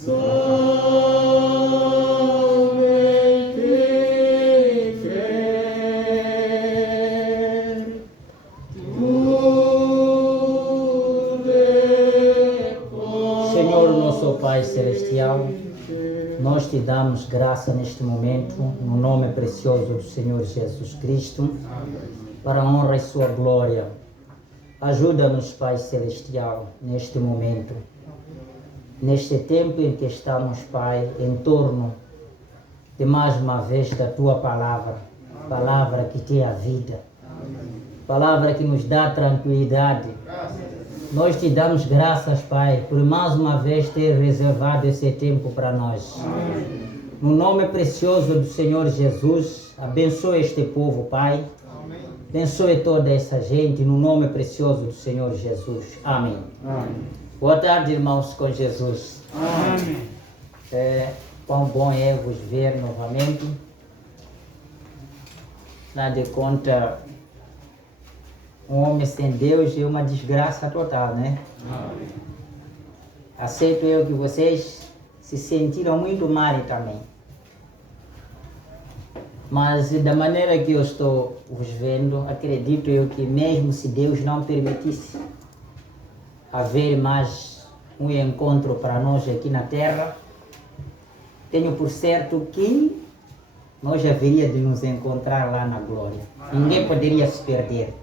Senhor, nosso Pai Celestial, nós te damos graça neste momento, no nome precioso do Senhor Jesus Cristo, para a honra e sua glória. Ajuda-nos, Pai Celestial, neste momento, neste tempo em que estamos, Pai, em torno de mais uma vez da Tua palavra, palavra que tem a vida, palavra que nos dá tranquilidade. Nós te damos graças, Pai, por mais uma vez ter reservado esse tempo para nós. No nome precioso do Senhor Jesus, abençoe este povo, Pai. Abençoe toda essa gente, no nome precioso do Senhor Jesus. Amém. Boa tarde, irmãos, com Jesus. Amém. Quão bom é vos ver novamente. Afinal de contas, um homem sem Deus é uma desgraça total, né? Amém. Aceito eu que vocês se sentiram muito mal também. Mas da maneira que eu estou vos vendo, acredito eu que mesmo se Deus não permitisse haver mais um encontro para nós aqui na Terra, tenho por certo que nós haveria de nos encontrar lá na glória. Ninguém poderia se perder.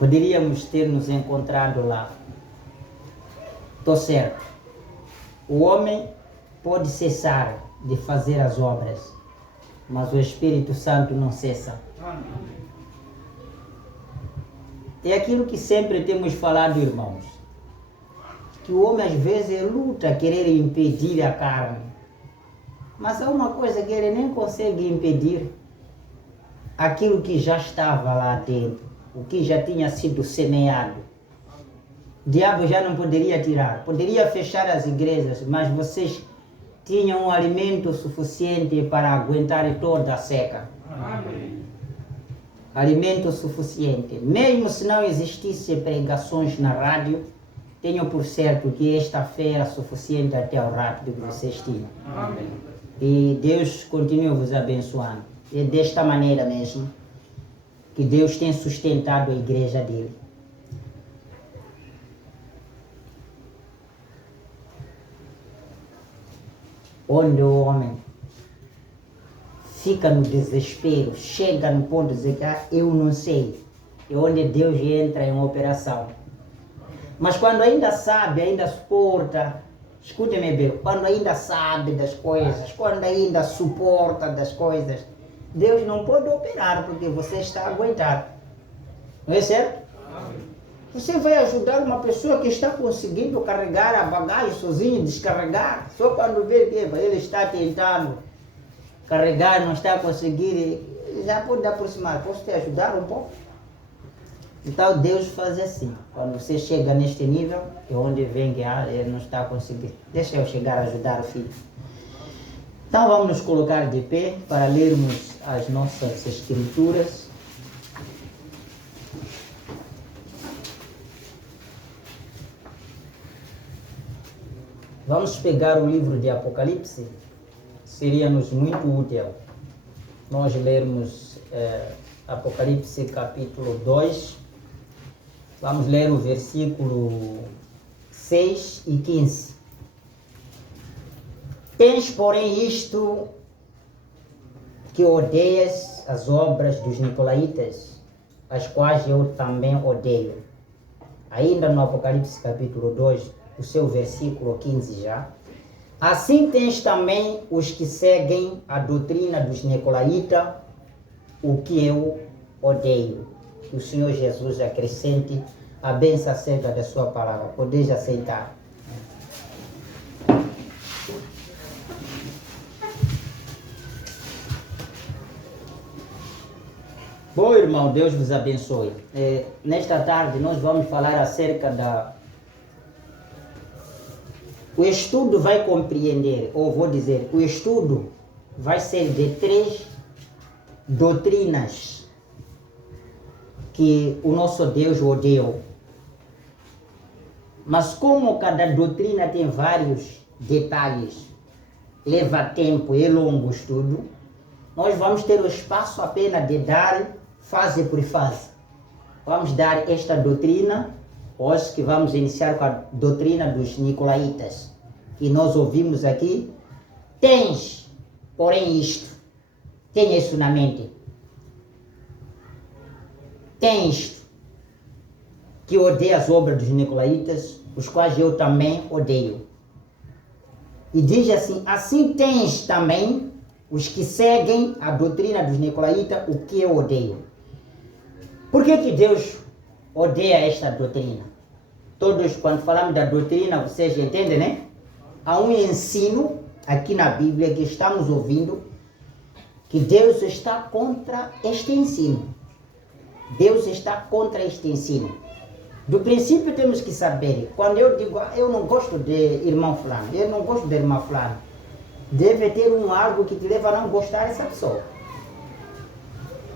Poderíamos ter nos encontrado lá. Estou certo. O homem pode cessar de fazer as obras, mas o Espírito Santo não cessa. É aquilo que sempre temos falado, irmãos, que o homem às vezes luta a querer impedir a carne, mas há uma coisa que ele nem consegue impedir: aquilo que já estava lá dentro, o que já tinha sido semeado. O diabo já não poderia tirar, poderia fechar as igrejas, mas vocês tinham um alimento suficiente para aguentar toda a seca. Amém. Alimento suficiente. Mesmo se não existissem pregações na rádio, tenho por certo que esta fé era suficiente até o rápido que vocês tinham. Amém. E Deus continua vos abençoando. É desta maneira mesmo que Deus tem sustentado a igreja dele. Onde o homem fica no desespero, chega no ponto de dizer que eu não sei, é onde Deus entra em operação. Mas quando ainda sabe, ainda suporta, escute-me bem, quando ainda sabe das coisas, quando ainda suporta das coisas, Deus não pode operar porque você está aguentado. Não é certo? Você vai ajudar uma pessoa que está conseguindo carregar a bagagem sozinho, descarregar, só quando vê que ele está tentando carregar, não está conseguindo, já pode aproximar. Posso te ajudar um pouco? Então Deus faz assim. Quando você chega neste nível, é onde vem que ele não está conseguindo. Deixa eu chegar a ajudar o filho. Então vamos nos colocar de pé para lermos as nossas escrituras. Vamos pegar o livro de Apocalipse. Seria-nos muito útil nós lermos Apocalipse capítulo 2. Vamos ler o versículo 6 e 15. Tens, porém, isto, que odeias as obras dos nicolaítas, as quais eu também odeio. Ainda no Apocalipse capítulo 2, o seu versículo 15 já. Assim tens também os que seguem a doutrina dos nicolaítas, o que eu odeio. Que o Senhor Jesus acrescente a bênção acerca da sua palavra. Podeis aceitar. Bom, irmão, Deus vos abençoe. Nesta tarde nós vamos falar acerca da... O estudo vai compreender, ou vou dizer, o estudo vai ser de 3 doutrinas que o nosso Deus odeia. Mas como cada doutrina tem vários detalhes, leva tempo, é longo o estudo, nós vamos ter o espaço apenas de dar fase por fase. Vamos dar esta doutrina, hoje que vamos iniciar com a doutrina dos Nicolaitas, que nós ouvimos aqui. Tens, porém, isto. Tenha isso na mente. Tem isto, que odeia as obras dos Nicolaitas, os quais eu também odeio. E diz assim, assim tens também os que seguem a doutrina dos Nicolaitas, o que eu odeio. Por que Deus odeia esta doutrina? Todos, quando falamos da doutrina, vocês entendem, né? Há um ensino aqui na Bíblia que estamos ouvindo, que Deus está contra este ensino. Deus está contra este ensino. Do princípio temos que saber, quando eu digo, eu não gosto de irmão fulano, eu não gosto de irmã fulano, deve ter algo que te leva a não gostar dessa pessoa.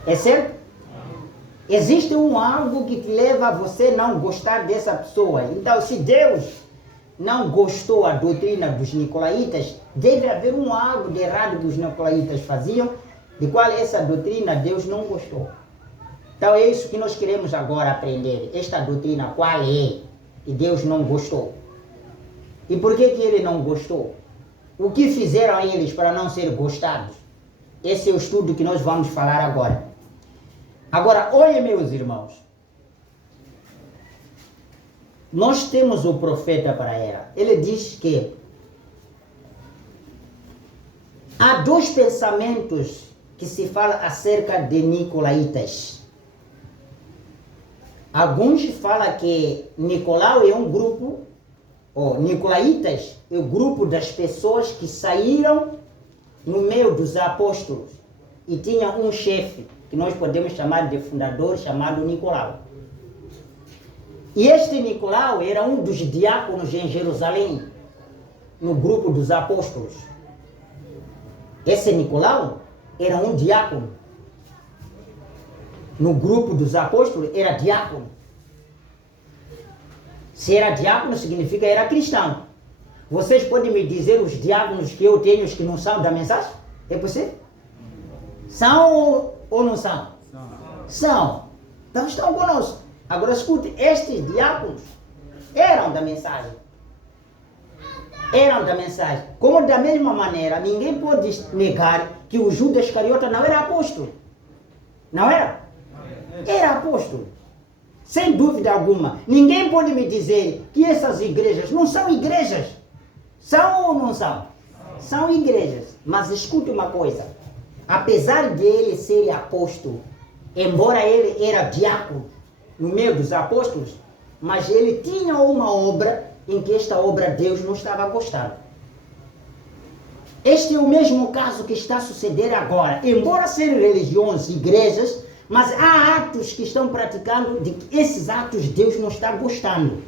É certo? Existe algo que te leva a você não gostar dessa pessoa. Então, se Deus não gostou da doutrina dos Nicolaitas, deve haver algo de errado que os Nicolaitas faziam, de qual essa doutrina Deus não gostou. Então é isso que nós queremos agora aprender. Esta doutrina qual é? E Deus não gostou. E por que ele não gostou? O que fizeram eles para não ser gostados? Esse é o estudo que nós vamos falar agora. Agora, olhem, meus irmãos. Nós temos o profeta para ela. Ele diz que há dois pensamentos que se fala acerca de Nicolaitas. Alguns falam que Nicolau é um grupo, ou Nicolaitas é o grupo das pessoas que saíram no meio dos apóstolos e tinha um chefe, que nós podemos chamar de fundador, chamado Nicolau. E este Nicolau era um dos diáconos em Jerusalém, no grupo dos apóstolos. Esse Nicolau era um diácono. No grupo dos apóstolos era diácono. Se era diácono, significa era cristão. Vocês podem me dizer os diáconos que eu tenho, os que não são da mensagem? É possível? São ou não são? São. Então estão conosco. Agora escute, estes diáconos eram da mensagem. Eram da mensagem. Como da mesma maneira, ninguém pode negar que o Judas Iscariote não era apóstolo. Não era? Era apóstolo. Sem dúvida alguma. Ninguém pode me dizer que essas igrejas não são igrejas. São ou não são? São igrejas. Mas escute uma coisa. Apesar de ele ser apóstolo, embora ele era diácono no meio dos apóstolos, mas ele tinha uma obra em que esta obra Deus não estava gostando. Este é o mesmo caso que está a suceder agora. Embora sejam religiões, igrejas, mas há atos que estão praticando de que esses atos Deus não está gostando.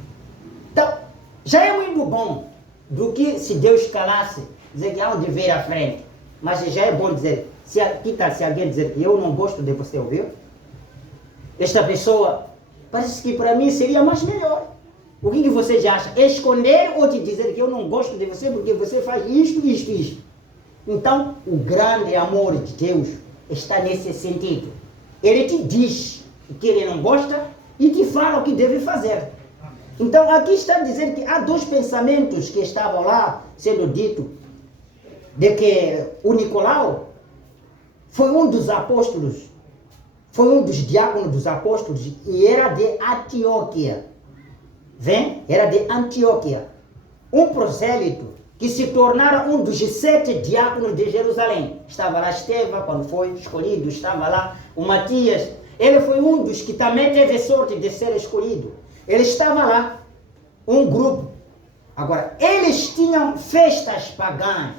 Então, já é muito bom do que se Deus calasse, dizer que há um dever à frente. Mas já é bom dizer, se alguém dizer que eu não gosto de você, ouviu? Esta pessoa, parece que para mim seria mais melhor. O que você já acha? Esconder ou te dizer que eu não gosto de você porque você faz isto, isto, isto. Então, o grande amor de Deus está nesse sentido. Ele te diz o que ele não gosta e te fala o que deve fazer. Então, aqui está a dizer que há dois pensamentos que estavam lá sendo dito, de que o Nicolau foi um dos apóstolos, foi um dos diáconos dos apóstolos e era de Antioquia. Vem? Era de Antioquia. Um prosélito que se tornara um dos 7 diáconos de Jerusalém. Estava lá Estevão, quando foi escolhido, estava lá o Matias. Ele foi um dos que também teve sorte de ser escolhido. Ele estava lá, um grupo. Agora, eles tinham festas pagãs.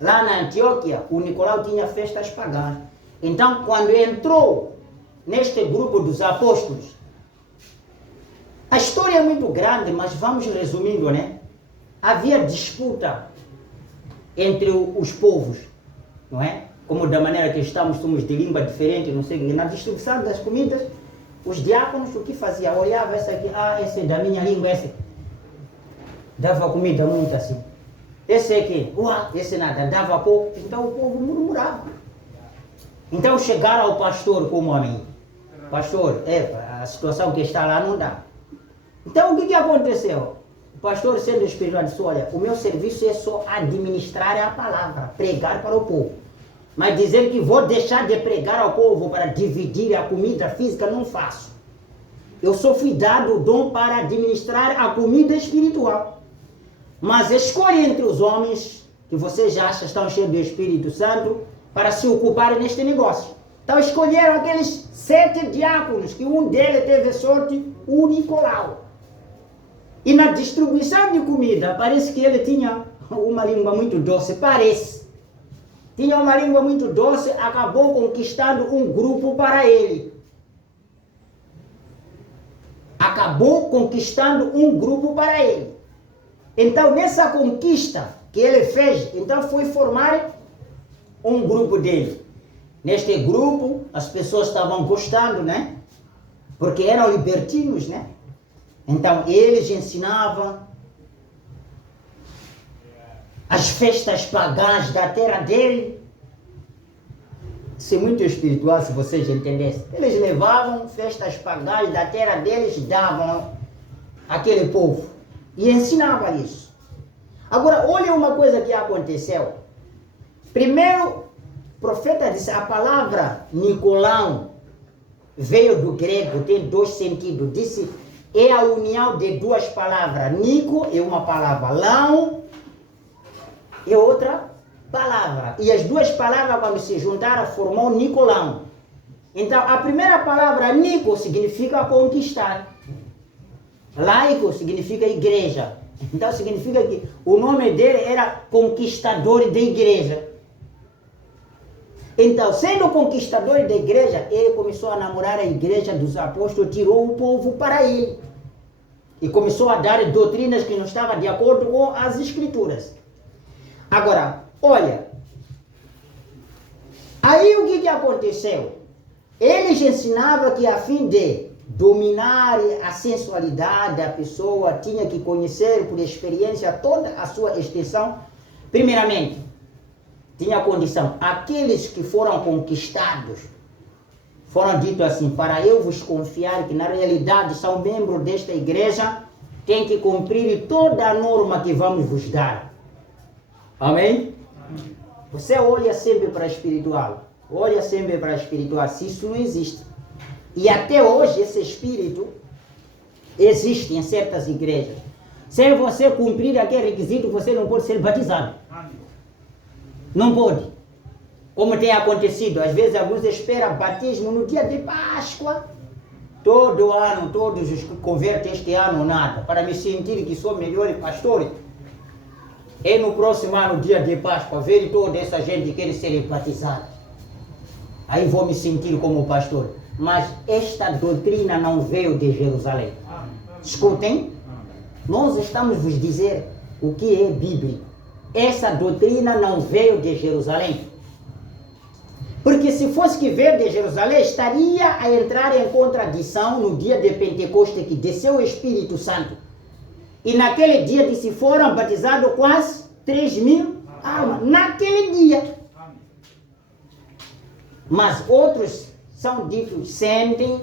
Lá na Antioquia, o Nicolau tinha festas pagãs. Então, quando entrou neste grupo dos apóstolos, a história é muito grande, mas vamos resumindo, né? Havia disputa entre os povos, não é? Como da maneira que estamos, somos de língua diferente, não sei, na distribuição das comidas, os diáconos o que faziam? Olhava esse aqui, esse é da minha língua, esse. dava comida muito assim. Esse aqui, esse nada, dava pouco, então o povo murmurava. Então chegaram ao pastor como a mim. Pastor, a situação que está lá não dá. Então o que aconteceu? O pastor, sendo espiritual, disse: olha, o meu serviço é só administrar a palavra, pregar para o povo. Mas dizer que vou deixar de pregar ao povo para dividir a comida física, não faço. Eu sou fui dado o dom para administrar a comida espiritual. Mas escolhe entre os homens que vocês acham estão cheios do Espírito Santo para se ocuparem neste negócio. Então escolheram aqueles 7 diáconos, que um deles teve sorte, o Nicolau. E na distribuição de comida, parece que ele tinha uma língua muito doce, parece. Tinha uma língua muito doce, acabou conquistando um grupo para ele. Acabou conquistando um grupo para ele. Então, nessa conquista que ele fez, então foi formar um grupo dele. Neste grupo, as pessoas estavam gostando, né? Porque eram libertinos, né? Então, eles ensinavam as festas pagãs da terra dele. Isso é muito espiritual, se vocês entendessem. Eles levavam festas pagãs da terra deles, davam àquele povo. E ensinava isso. Agora, olha uma coisa que aconteceu. Primeiro, o profeta disse, a palavra Nicolau veio do grego, tem 2 sentidos. Disse, é a união de 2 palavras. Nico é uma palavra, Lão é outra palavra. E as 2 palavras, quando se juntaram, formou Nicolau. Então, a primeira palavra, Nico, significa conquistar. Laico significa igreja. Então significa que o nome dele era conquistador de igreja. Então, sendo conquistador da igreja, ele começou a namorar a igreja dos apóstolos, tirou o povo para ele. E começou a dar doutrinas que não estavam de acordo com as escrituras. Agora, olha. Aí o que aconteceu? Eles ensinavam que a fim de dominar a sensualidade da pessoa, tinha que conhecer por experiência toda a sua extensão. Primeiramente, tinha a condição, aqueles que foram conquistados, foram dito assim, para eu vos confiar que na realidade são membros desta igreja, tem que cumprir toda a norma que vamos vos dar. Amém? Você olha sempre para a espiritual, olha sempre para a espiritual, se isso não existe. E até hoje esse espírito existe em certas igrejas. Se você cumprir aquele requisito, você não pode ser batizado. Não pode. Como tem acontecido, às vezes alguns esperam batismo no dia de Páscoa. Todo ano, todos os convertem este ano nada. Para me sentir que sou melhor pastor. E no próximo ano, dia de Páscoa, ver toda essa gente que quer ser batizada. Aí vou me sentir como pastor. Mas esta doutrina não veio de Jerusalém. Escutem, nós estamos vos dizer o que é Bíblia. Essa doutrina não veio de Jerusalém. Porque se fosse que veio de Jerusalém, estaria a entrar em contradição no dia de Pentecostes, que desceu o Espírito Santo. E naquele dia se foram batizados quase 3.000 almas. Naquele dia. Mas outros são ditos, sentem,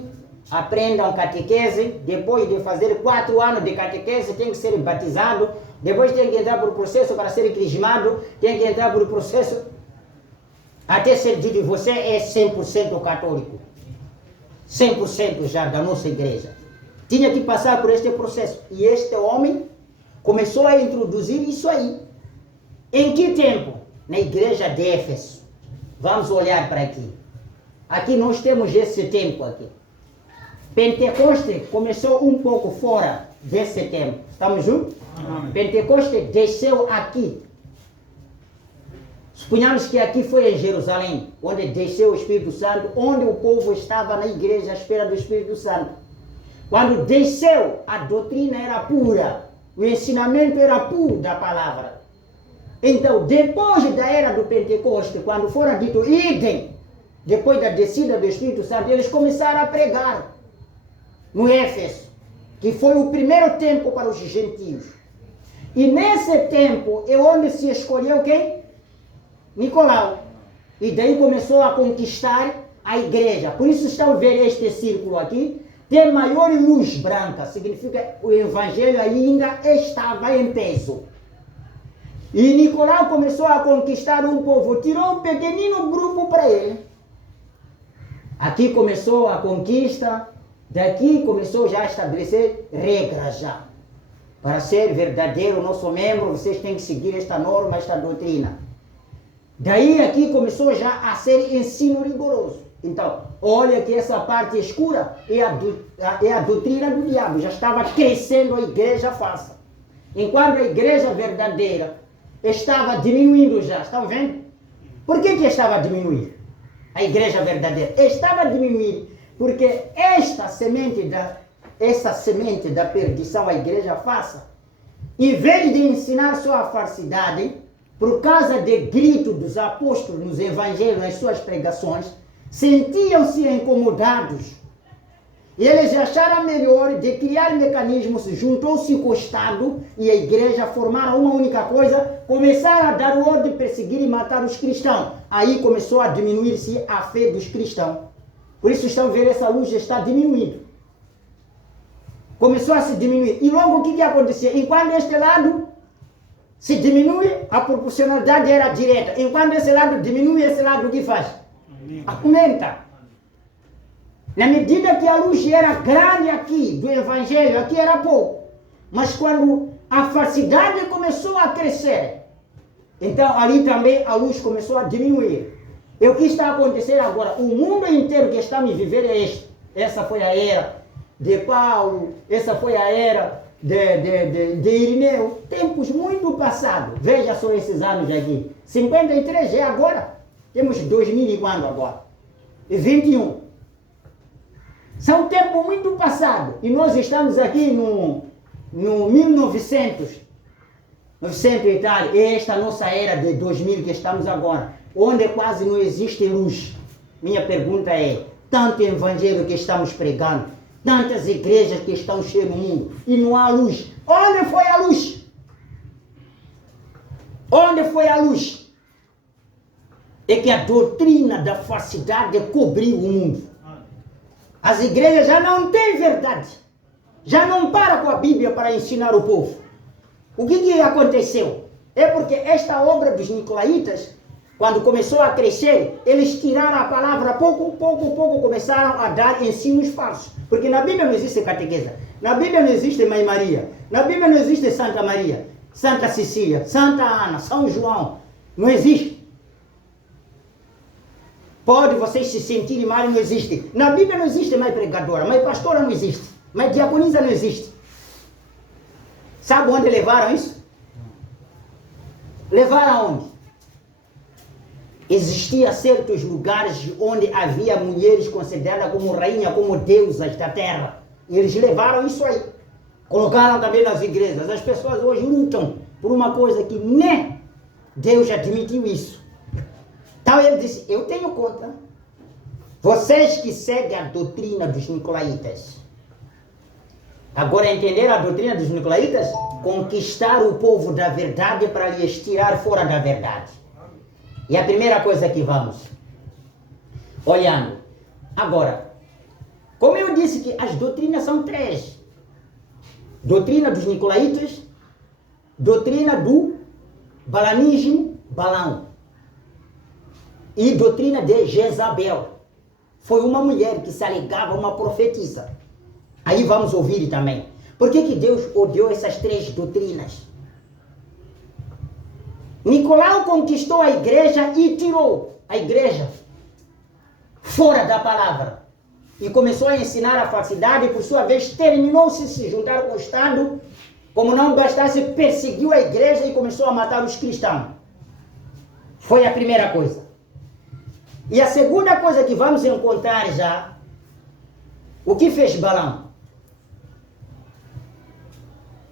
aprendam catequese, depois de fazer 4 anos de catequese, tem que ser batizado, depois tem que entrar por processo para ser crismado, tem que entrar por processo até ser dito, você é 100% católico, 100% já da nossa igreja. Tinha que passar por este processo. E este homem começou a introduzir isso aí. Em que tempo? Na igreja de Éfeso. Vamos olhar para aqui. Aqui nós temos esse tempo aqui. Pentecostes começou um pouco fora desse tempo. Estamos juntos? Amém. Pentecostes desceu aqui. Suponhamos que aqui foi em Jerusalém, onde desceu o Espírito Santo, onde o povo estava na igreja à espera do Espírito Santo. Quando desceu, a doutrina era pura, o ensinamento era puro da palavra. Então, depois da era do Pentecostes, quando foram dito idem, depois da descida do Espírito Santo, eles começaram a pregar no Éfeso, que foi o primeiro tempo para os gentios. E nesse tempo é onde se escolheu quem? Nicolau. E daí começou a conquistar a igreja. Por isso estão a ver este círculo aqui. Tem maior luz branca. Significa que o evangelho ainda estava em peso. E Nicolau começou a conquistar um povo. Tirou um pequenino grupo para ele. Aqui começou a conquista. Daqui começou já a estabelecer regras já. Para ser verdadeiro nosso membro, vocês têm que seguir esta norma, esta doutrina. Daí aqui começou já a ser ensino rigoroso. Então, olha que essa parte escura é a doutrina do diabo. Já estava crescendo a igreja falsa. Enquanto a igreja verdadeira estava diminuindo já. Estão vendo? Por que estava a diminuir? A igreja verdadeira estava a diminuir porque essa semente da perdição a igreja falsa, em vez de ensinar só a falsidade, por causa de grito dos apóstolos nos evangelhos, nas suas pregações, sentiam-se incomodados. E eles acharam melhor de criar mecanismos, juntou-se com o Estado e a igreja, formaram uma única coisa, começaram a dar ordem de perseguir e matar os cristãos. Aí começou a diminuir-se a fé dos cristãos. Por isso estão vendo essa luz está diminuindo. Começou a se diminuir. E logo o que acontecia? Enquanto este lado se diminui, a proporcionalidade era direta. Enquanto esse lado diminui, esse lado o que faz? Aumenta. Na medida que a luz era grande aqui, do evangelho, aqui era pouco. Mas quando a falsidade começou a crescer, então ali também a luz começou a diminuir. E o que está acontecendo agora? O mundo inteiro que estamos vivendo é este. Essa foi a era de Paulo, essa foi a era de Irineu. Tempos muito passados. Veja só esses anos aqui. 53 é agora. Temos 2000 e quando agora? E 21. São tempos muito passados. E nós estamos aqui no 1900. 900 e tal. É esta nossa era de 2000 que estamos agora. Onde quase não existe luz. Minha pergunta é, tanto evangelho que estamos pregando, tantas igrejas que estão cheias no mundo, e não há luz. Onde foi a luz? Onde foi a luz? É que a doutrina da falsidade cobriu o mundo. As igrejas já não têm verdade. Já não param com a Bíblia para ensinar o povo. O que aconteceu? É porque esta obra dos nicolaítas, quando começou a crescer, eles tiraram a palavra pouco, começaram a dar ensinos falsos. Porque na Bíblia não existe catequesa. Na Bíblia não existe Mãe Maria. Na Bíblia não existe Santa Maria, Santa Cecília, Santa Ana, São João. Não existe. Pode vocês se sentirem mal, não existe. Na Bíblia não existe mãe pregadora, mãe pastora não existe. Mãe diaconisa não existe. Sabe onde levaram isso? Levaram aonde? Existia certos lugares onde havia mulheres consideradas como rainha, como deusas da terra. E eles levaram isso aí. Colocaram também nas igrejas. As pessoas hoje lutam por uma coisa que nem Deus já admitiu isso. Então ele disse, eu tenho conta. Vocês que seguem a doutrina dos nicolaítas. Agora entenderam a doutrina dos nicolaítas? Conquistar o povo da verdade para lhes tirar fora da verdade. E a primeira coisa que vamos olhando. Agora, como eu disse que as doutrinas são três. Doutrina dos nicolaítas, doutrina do balanismo, Balão, e doutrina de Jezabel. Foi uma mulher que se alegava uma profetisa. Aí vamos ouvir também. Por que Deus odiou essas três doutrinas? Nicolau conquistou a igreja e tirou a igreja fora da palavra. E começou a ensinar a falsidade, e por sua vez terminou-se se juntar com o Estado. Como não bastasse, perseguiu a igreja e começou a matar os cristãos. Foi a primeira coisa. E a segunda coisa que vamos encontrar já, o que fez Balão?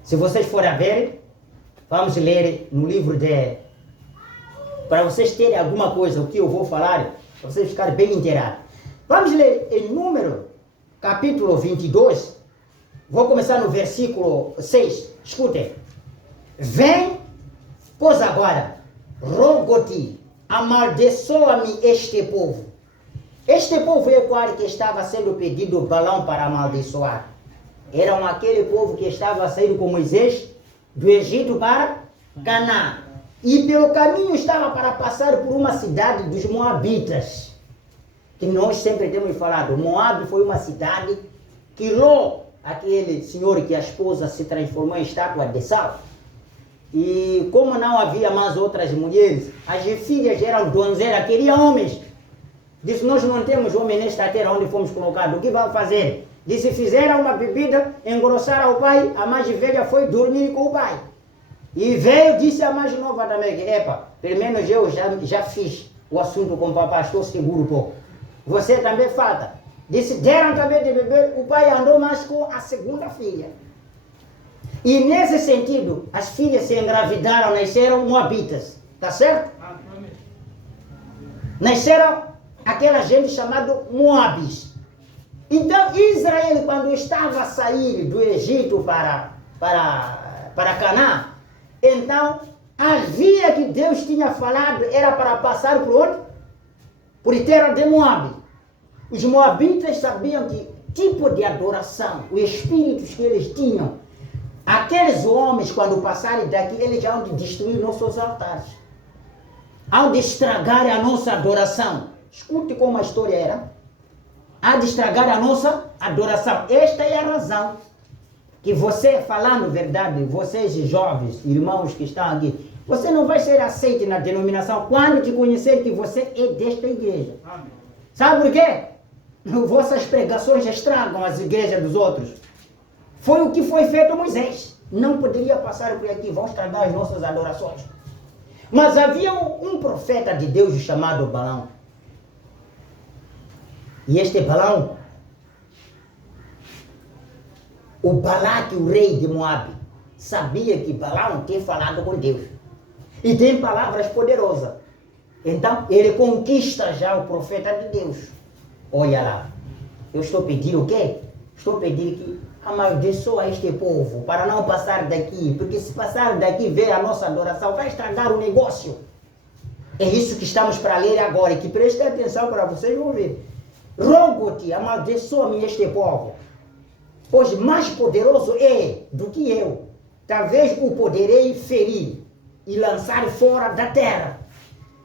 Se vocês forem ver, vamos ler no livro para vocês terem alguma coisa, o que eu vou falar, para vocês ficarem bem inteirados. Vamos ler em Número, capítulo 22, vou começar no versículo 6, escutem. vem, pois agora, rogo-te, amaldiçoa-me este povo. Este povo é o qual que estava sendo pedido Balaão para amaldiçoar. Eram aquele povo que estava saindo com Moisés do Egito para Canaã. E pelo caminho estava para passar por uma cidade dos Moabitas. Que nós sempre temos falado. Moab foi uma cidade que Ló, aquele senhor que a esposa se transformou em estátua de sal. E como não havia mais outras mulheres, as filhas eram donzelas, queriam homens. Disse, nós não temos homem nesta terra onde fomos colocados, o que vamos fazer? Disse, fizeram uma bebida, engrossaram o pai, a mais velha foi dormir com o pai. E veio, disse a mais nova também, que, epa, pelo menos eu já fiz o assunto com o papai, estou seguro, pô. Você também falta. Disse, deram também de beber, o pai andou mais com a segunda filha. E nesse sentido, as filhas se engravidaram, nasceram moabitas, tá certo? Nasceram aquela gente chamada Moabis. Então Israel, quando estava a sair do Egito para Canaã, então a via que Deus tinha falado era para passar por onde? Por terra de Moab. Os moabitas sabiam que tipo de adoração, os espíritos que eles tinham, aqueles homens quando passarem daqui, eles hão de destruir nossos altares. Hão de estragar a nossa adoração. Escute como a história era. Há de estragar a nossa adoração. Esta é a razão que você, falando verdade, vocês jovens, irmãos que estão aqui, você não vai ser aceito na denominação quando te conhecer que você é desta igreja. Amém. Sabe por quê? Vossas pregações estragam as igrejas dos outros. Foi o que foi feito a Moisés. Não poderia passar por aqui, vão estragar as nossas adorações. Mas havia um profeta de Deus chamado Balaão. E este Balaão, o Balaque, o rei de Moab, sabia que Balaão tinha falado com Deus. E tem palavras poderosas. Então, ele conquista já o profeta de Deus. Olha lá, eu estou pedindo o quê? Estou pedindo que amaldiçoa este povo para não passar daqui. Porque se passar daqui e ver a nossa adoração, vai estragar o negócio. É isso que estamos para ler agora. E que prestem atenção para vocês ouvir. Rogo-te, amaldiçoa-me este povo, pois mais poderoso é do que eu. Talvez o poderei ferir e lançar fora da terra.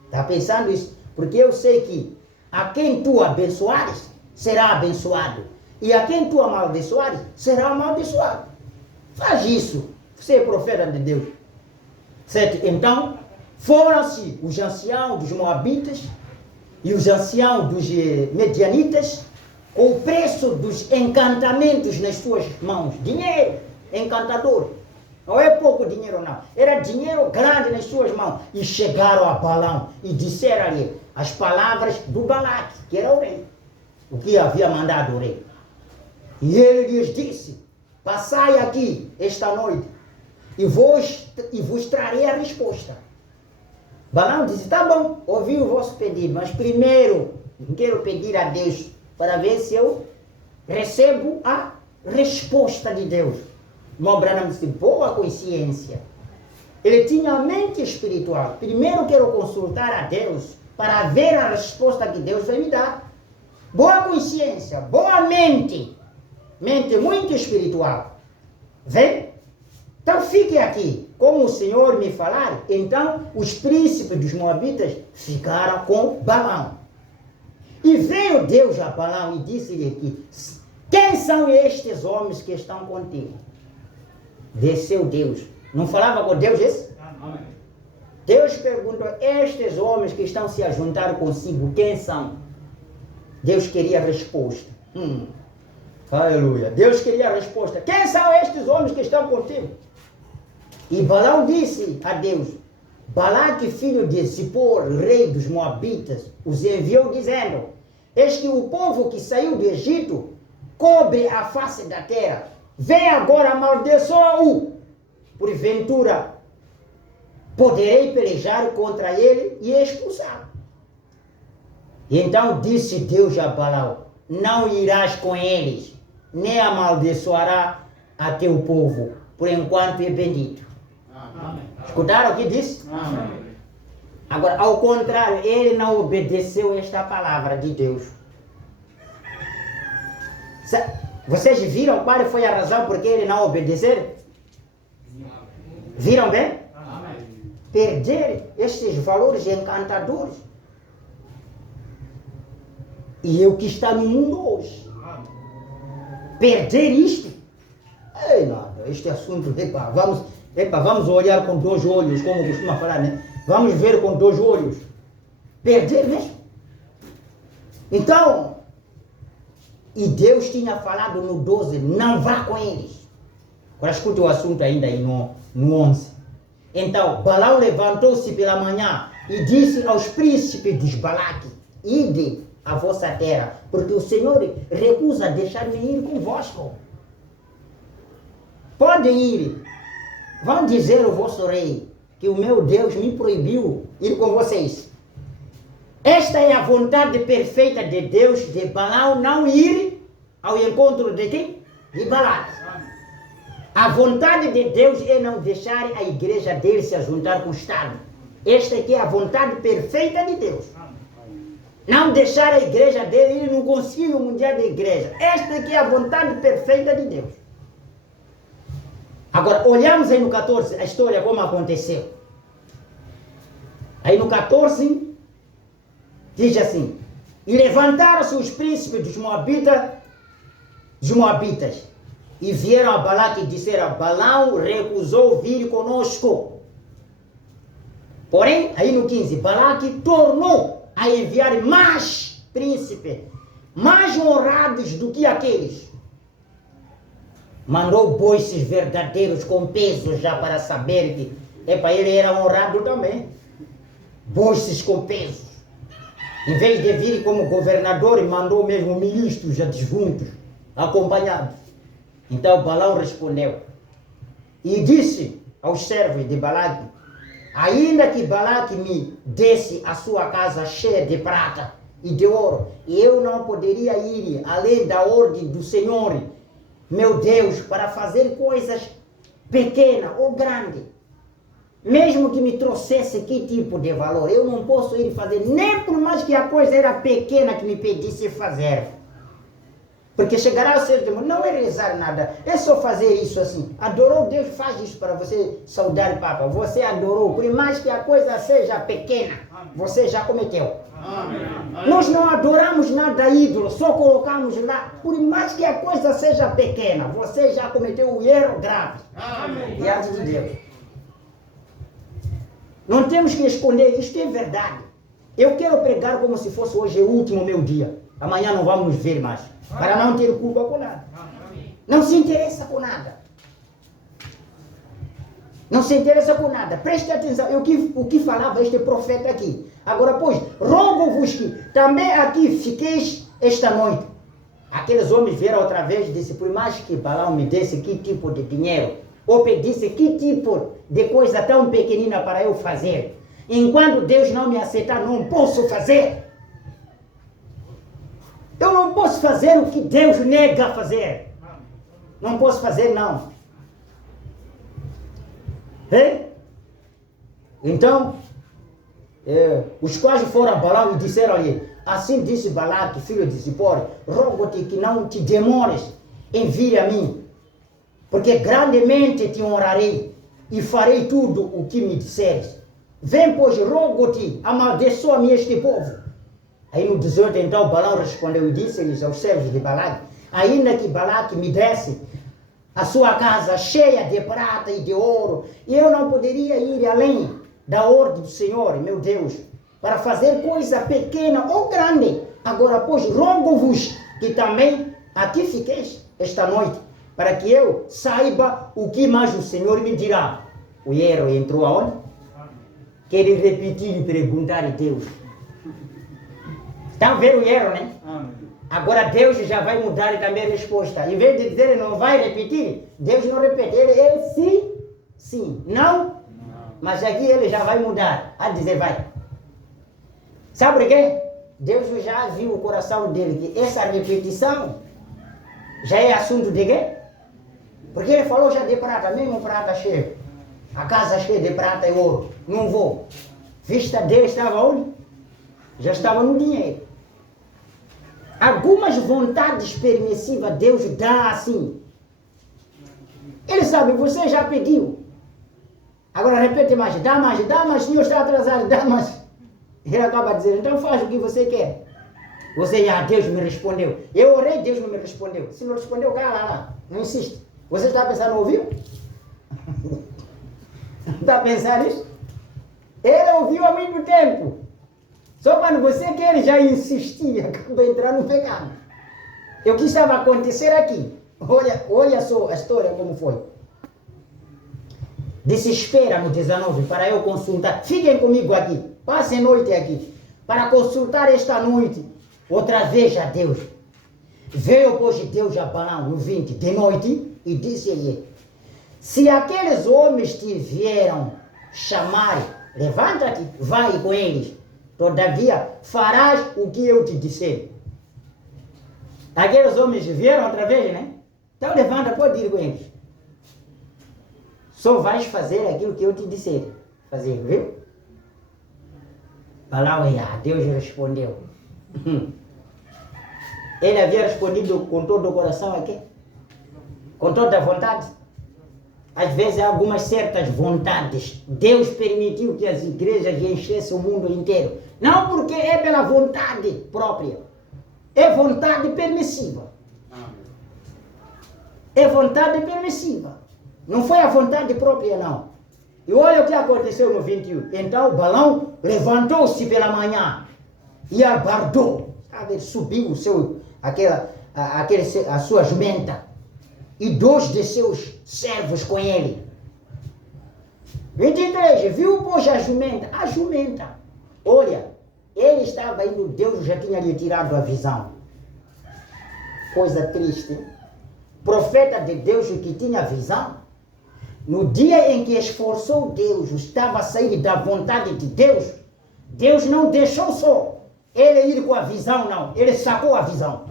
Está pensando isso? Porque eu sei que a quem tu abençoares, será abençoado. E a quem tu amaldiçoares, será amaldiçoado. Faz isso. Você é profeta de Deus. Certo? Então, foram-se os anciãos dos Moabitas e os anciãos dos medianitas, com o preço dos encantamentos nas suas mãos. Dinheiro, encantador. Não é pouco dinheiro não. Era dinheiro grande nas suas mãos. E chegaram a Balaão e disseram-lhe as palavras do Balaque, que era o rei. O que havia mandado o rei. E ele lhes disse, passai aqui esta noite e vos trarei a resposta. Balaão disse, tá bom, ouvi o vosso pedido, mas primeiro quero pedir a Deus para ver se eu recebo a resposta de Deus. Branham disse, boa consciência. Ele tinha a mente espiritual. Primeiro quero consultar a Deus para ver a resposta que Deus vai me dar. Boa consciência, boa mente. Mente muito espiritual. Vem? Então fique aqui. Como o Senhor me falar, então os príncipes dos Moabitas ficaram com Balaão. E veio Deus a Balaão e disse-lhe que, quem são estes homens que estão contigo? Desceu Deus. Não falava com Deus isso? Amém. Deus perguntou, estes homens que estão se a juntar consigo, quem são? Deus queria a resposta. Aleluia. Deus queria a resposta. Quem são estes homens que estão contigo? E Balaão disse a Deus, Balaque, filho de Zippor, rei dos Moabitas, os enviou dizendo, eis que o povo que saiu do Egito cobre a face da terra. Vem agora, amaldiçoa-o. Porventura, poderei pelejar contra ele e expulsá-lo. E então disse Deus a Balaão, não irás com eles, nem amaldiçoará a teu povo, por enquanto é bendito. Escutaram o que disse? Agora, ao contrário, ele não obedeceu esta palavra de Deus. Vocês viram qual foi a razão por que ele não obedeceu? Viram bem? Perder estes valores encantadores. E é o que está no mundo hoje. Perder isto. Ei, nada, este assunto, vamos olhar com 2 olhos, como costuma falar, né? Vamos ver com 2 olhos. Perder mesmo. Então, e Deus tinha falado no 12, não vá com eles. Agora escute o assunto ainda aí no 11. Então, Balaão levantou-se pela manhã e disse aos príncipes dos Balaque: ide a vossa terra, porque o Senhor recusa deixar-me ir convosco. Podem ir. Vão dizer ao vosso rei que o meu Deus me proibiu ir com vocês. Esta é a vontade perfeita de Deus, de Balaão não ir ao encontro de quem? De Balaque. A vontade de Deus é não deixar a igreja dele se juntar com o Estado. Esta aqui é a vontade perfeita de Deus. Não deixar a igreja dele ir no Conselho Mundial da Igreja. Esta aqui é a vontade perfeita de Deus. Agora, olhamos aí no 14, a história como aconteceu. Aí no 14, diz assim: e levantaram-se os príncipes dos Moabitas, e vieram a Balaque e disseram: Balaão recusou vir conosco. Porém, aí no 15, Balaque tornou a enviar mais príncipes, mais honrados do que aqueles. Mandou boices verdadeiros com peso já para saber que ele era honrado também. Boices com peso. Em vez de vir como governador, mandou mesmo ministros adjuntos, acompanhados. Então Balaão respondeu e disse aos servos de Balaque: ainda que Balaque me desse a sua casa cheia de prata e de ouro, eu não poderia ir além da ordem do Senhor, meu Deus, para fazer coisas pequenas ou grandes. Mesmo que me trouxesse que tipo de valor, eu não posso ir fazer, nem por mais que a coisa era pequena que me pedisse fazer. Porque chegará o seu tempo, não é rezar nada, é só fazer isso assim. Adorou Deus, faz isso para você saudar o Papa. Você adorou, por mais que a coisa seja pequena, você já cometeu. Amém. Nós não adoramos nada ídolo, só colocamos lá, por mais que a coisa seja pequena, você já cometeu um erro grave diante de Deus. Não temos que esconder, isto é verdade. Eu quero pregar como se fosse hoje o último meu dia. Amanhã não vamos nos ver mais, para não ter culpa com nada. Não se interessa com nada. Não se interessa com nada. Preste atenção, o que falava este profeta aqui. Agora, pois, rogo-vos que também aqui fiqueis esta noite. Aqueles homens vieram outra vez e disseram: por mais que Balaão me desse que tipo de dinheiro, ou pedisse que tipo de coisa tão pequenina para eu fazer, enquanto Deus não me aceitar, não posso fazer. Eu não posso fazer o que Deus nega a fazer. Não posso fazer, não. Então, os quais foram a Balaão e disseram-lhe: assim disse Balaque, filho de Zippor, rogo-te que não te demores em vir a mim, porque grandemente te honrarei e farei tudo o que me disseres. Vem, pois, rogo-te, amaldiçoa-me este povo. Aí no 18, então, Balaão respondeu e disse-lhes aos servos de Balaque: ainda que Balaque me desse a sua casa cheia de prata e de ouro, e eu não poderia ir além da ordem do Senhor, meu Deus, para fazer coisa pequena ou grande. Agora, pois, rogo-vos que também aqui fiqueis esta noite, para que eu saiba o que mais o Senhor me dirá. O erro entrou aonde? Querem repetir e perguntar a Deus. Estão vendo o erro, né? Agora Deus já vai mudar também a resposta. Em vez de dizer ele não vai repetir, Deus não repete. Ele é sim, sim. Não. Mas aqui ele já vai mudar. A dizer vai. Sabe por quê? Deus já viu o coração dele que essa repetição já é assunto de quê? Porque ele falou já de prata, mesmo prata cheio. A casa cheia de prata e ouro. Não vou. Vista dele estava onde? Já estava no dinheiro. Algumas vontades permissivas Deus dá assim. Ele sabe, você já pediu. Agora repete mais, dá mais, senhor está atrasado, dá mais. Ele acaba dizendo, então faz o que você quer. Você, Deus me respondeu. Eu orei, Deus não me respondeu. Se não respondeu, cala lá. Não insiste. Você está pensando no ouviu? Está pensando nisso? Ele ouviu há muito tempo. Só quando você quer, ele já insistia para entrar no pecado. E o que estava a acontecer aqui? Olha só a história como foi. Desespera no 19 para eu consultar. Fiquem comigo aqui. Passem noite aqui. Para consultar esta noite. Outra vez a Deus. Veio, pois, Deus a Balaão no 20 de noite e disse-lhe: se aqueles homens te vieram chamar, levanta-te, vai com eles. Todavia, farás o que eu te disser. Aqueles homens vieram outra vez, né? Então levanta, pode ir com eles. Só vais fazer aquilo que eu te disser. Fazer, viu? Balaão, Deus respondeu. Ele havia respondido com todo o coração aqui? Com toda a vontade? Às vezes há algumas certas vontades. Deus permitiu que as igrejas enchessem o mundo inteiro. Não porque é pela vontade própria. É vontade permissiva. É vontade permissiva. Não foi a vontade própria, não. E olha o que aconteceu no 21. Então Balaão levantou-se pela manhã e albardou. Subiu a sua jumenta e 2 de seus servos com ele. 23, viu, pois, a jumenta. A jumenta. Olha, ele estava indo, Deus já tinha lhe tirado a visão. Coisa triste, hein? Profeta de Deus que tinha visão, no dia em que esforçou Deus, estava a sair da vontade de Deus, Deus não deixou só ele ir com a visão, não. Ele sacou a visão.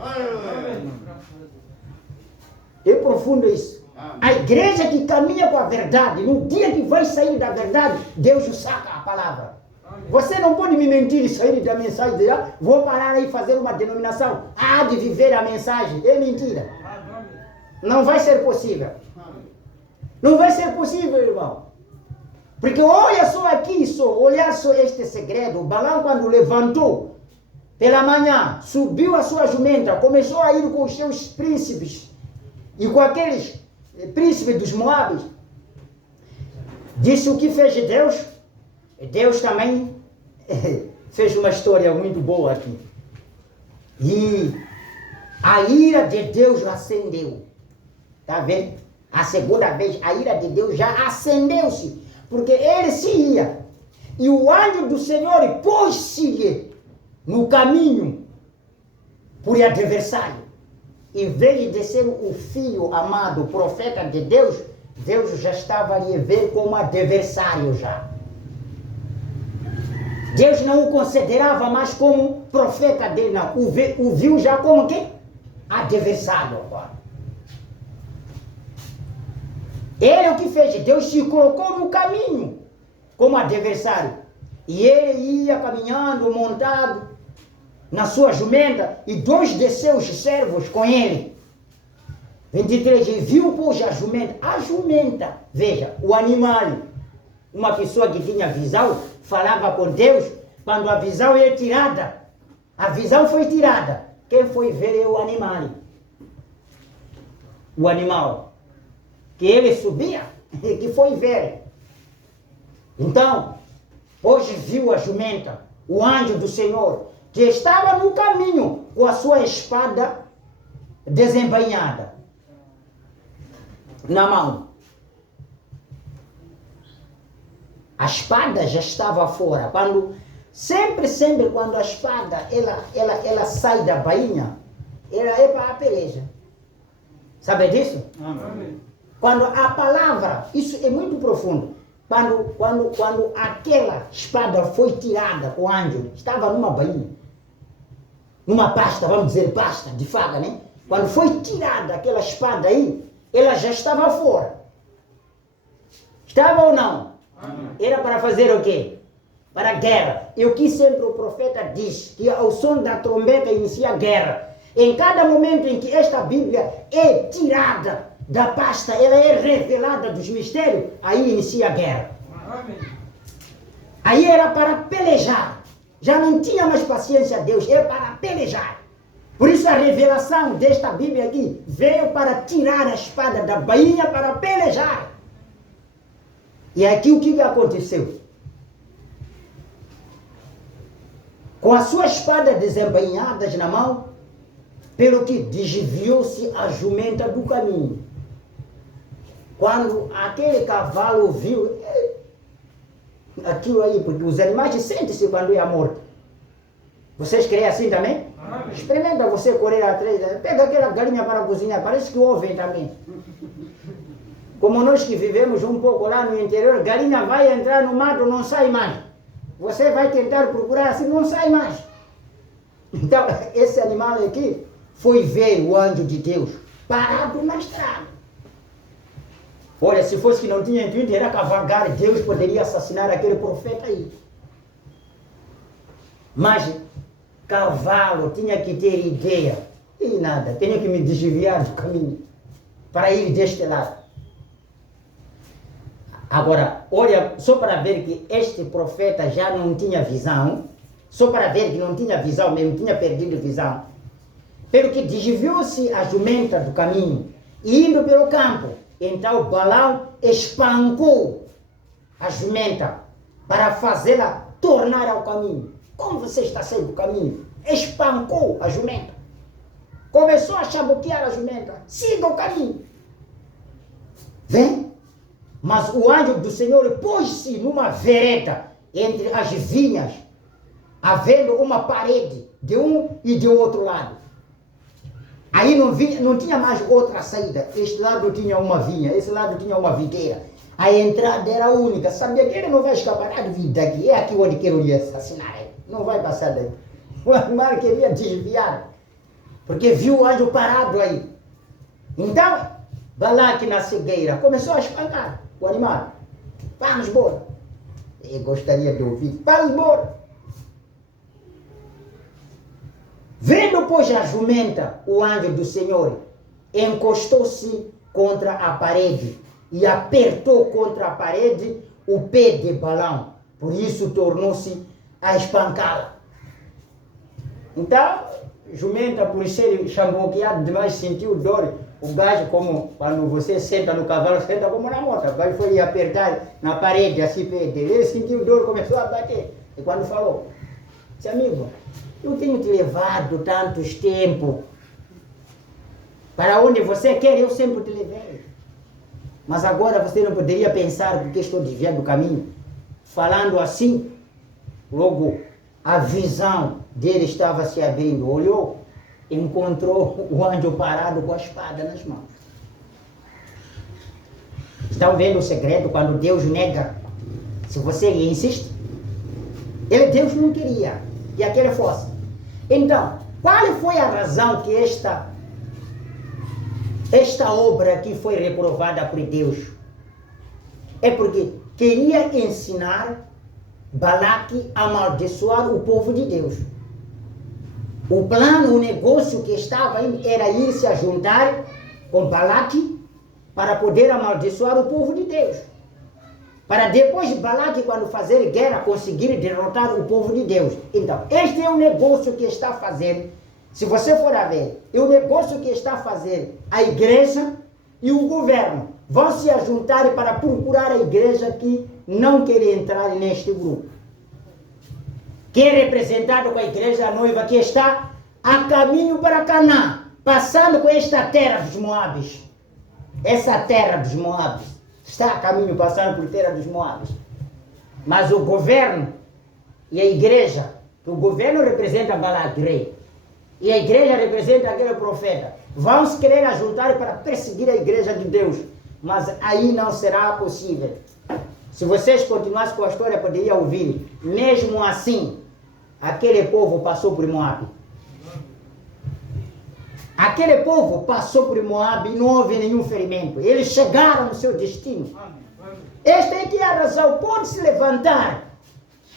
É profundo isso. A igreja que caminha com a verdade, no dia que vai sair da verdade, Deus saca a palavra. Você não pode me mentir e sair da mensagem e dizer, vou parar aí e fazer uma denominação. Há de viver a mensagem. É mentira. Não vai ser possível. Não vai ser possível, irmão. Porque olha só aqui, olha só este segredo. O Balaão, quando levantou pela manhã, subiu a sua jumenta, começou a ir com os seus príncipes e com aqueles príncipes dos Moabes. Disse o que fez Deus. Deus também fez uma história muito boa aqui. E a ira de Deus acendeu. Está vendo? A segunda vez a ira de Deus já acendeu-se. Porque ele se ia. E o anjo do Senhor pôs-se no caminho por adversário. Em vez de ser o filho amado, o profeta de Deus, Deus já estava ali a ver como adversário já. Deus não o considerava mais como profeta dele, não. O viu já como quem? Adversário agora. Ele o que fez? Deus se colocou no caminho como adversário. E ele ia caminhando, montado na sua jumenta, e 2 de seus servos com ele. 23, e viu, pois, a jumenta, veja, o animal. Uma pessoa que tinha visão, falava com Deus, quando a visão é tirada, a visão foi tirada, quem foi ver é o animal. O animal, que ele subia, que foi ver. Então, hoje viu a jumenta, o anjo do Senhor, que estava no caminho com a sua espada desembainhada na mão. A espada já estava fora. Sempre quando a espada ela sai da bainha, ela é para a peleja. Sabe disso? Amém. Quando a palavra, isso é muito profundo. Quando aquela espada foi tirada, o anjo estava numa bainha, numa pasta, vamos dizer pasta de faca, né? Quando foi tirada aquela espada aí, ela já estava fora. Estava ou não? Era para fazer o quê? Para a guerra. E o que sempre o profeta diz, que ao som da trombeta inicia a guerra. Em cada momento em que esta Bíblia é tirada da pasta, ela é revelada dos mistérios, aí inicia a guerra. Aí era para pelejar. Já não tinha mais paciência a Deus, era para pelejar. Por isso a revelação desta Bíblia aqui veio para tirar a espada da bainha para pelejar. E aqui o que aconteceu? Com a sua espada desembainhada na mão, pelo que desviou-se a jumenta do caminho. Quando aquele cavalo viu aquilo aí, porque os animais sentem-se quando é a morte. Vocês creem assim também? Experimenta você correr atrás, pega aquela galinha para cozinhar, parece que ouvem também. Como nós que vivemos um pouco lá no interior, galinha vai entrar no mato, não sai mais. Você vai tentar procurar assim, não sai mais. Então, esse animal aqui foi ver o anjo de Deus parado na estrada. Olha, se fosse que não tinha intuito, era cavalgar, Deus poderia assassinar aquele profeta aí. Mas cavalo tinha que ter ideia. E nada, tenho que me desviar do caminho para ir deste lado. Agora, olha, só para ver que este profeta já não tinha visão, só para ver que não tinha visão mesmo, tinha perdido visão. Pelo que desviou-se a jumenta do caminho, indo pelo campo. Então Balaão espancou a jumenta para fazê-la tornar ao caminho. Como você está saindo do caminho? Espancou a jumenta. Começou a chabuquear a jumenta. Siga o caminho. Vem. Mas o anjo do Senhor pôs-se numa vereda entre as vinhas, havendo uma parede de um e de outro lado. Aí não tinha mais outra saída. Este lado tinha uma vinha, esse lado tinha uma videira. A entrada era única. Sabia que ele não vai escapar de vir daqui. É aqui onde queria assassinar ele. Não vai passar daí. O animal queria desviar, porque viu o anjo parado aí. Então, Balaque na cegueira começou a espancar o animal. Vamos embora. Eu gostaria de ouvir. Vamos embora. Vendo, pois, a jumenta, o anjo do Senhor encostou-se contra a parede e apertou contra a parede o pé de Balaão. Por isso tornou-se a espancá-la. Então, jumenta, por ser chamboqueado demais, sentiu dor. O gajo, como quando você senta no cavalo, senta como na moto. O gajo foi apertar na parede, assim, pé dele. Ele sentiu dor, começou a bater. E quando falou, disse, amigo, eu tenho te levado tantos tempos. Para onde você quer, eu sempre te levei. Mas agora você não poderia pensar porque estou desviando do caminho. Falando assim, logo a visão dele estava se abrindo. Olhou, encontrou o anjo parado com a espada nas mãos. Estão vendo o segredo quando Deus nega? Se você insiste, Deus não queria que aquele fosse. Então, qual foi a razão que esta obra aqui foi reprovada por Deus? É porque queria ensinar Balaque a amaldiçoar o povo de Deus. O plano, o negócio que estava indo era ir se juntar com Balaque para poder amaldiçoar o povo de Deus. Para depois Balaque, quando fazer guerra, conseguir derrotar o povo de Deus. Então, este é o negócio que está fazendo. Se você for a ver, é o negócio que está fazendo a igreja e o governo. Vão se juntar para procurar a igreja que não quer entrar neste grupo. Que é representado com a igreja noiva que está a caminho para Canaã, passando com esta terra dos Moabes. Essa terra dos Moabes. Está a caminho, passando por terra dos Moabes. Mas o governo e a igreja, o governo representa Balaque, rei, e a igreja representa aquele profeta, vão se querer ajuntar para perseguir a igreja de Deus, mas aí não será possível. Se vocês continuassem com a história, poderiam ouvir. Mesmo assim, aquele povo passou por Moabe. Aquele povo passou por Moabe e não houve nenhum ferimento. Eles chegaram no seu destino. Esta é que é a razão. Pode se levantar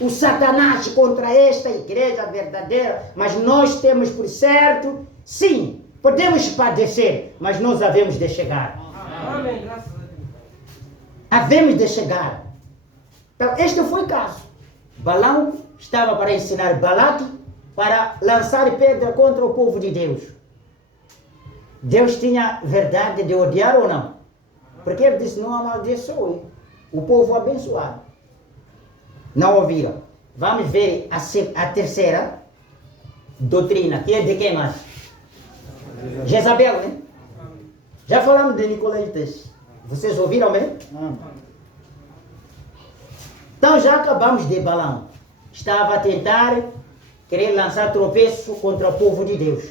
o Satanás contra esta igreja verdadeira, mas nós temos por certo, sim, podemos padecer, mas nós havemos de chegar. Amém. Graças a Deus. Havemos de chegar. Então, este foi o caso. Balaão estava para ensinar Balaque para lançar pedra contra o povo de Deus. Deus tinha verdade de odiar ou não? Porque ele disse, não amaldiçoe o povo abençoado. Não ouviram. Vamos ver a terceira doutrina, que é de quem mais? Jezabel, né? Já falamos de Nicolaitas. Vocês ouviram bem? Então já acabamos de Balaão. Estava a tentar querer lançar tropeço contra o povo de Deus.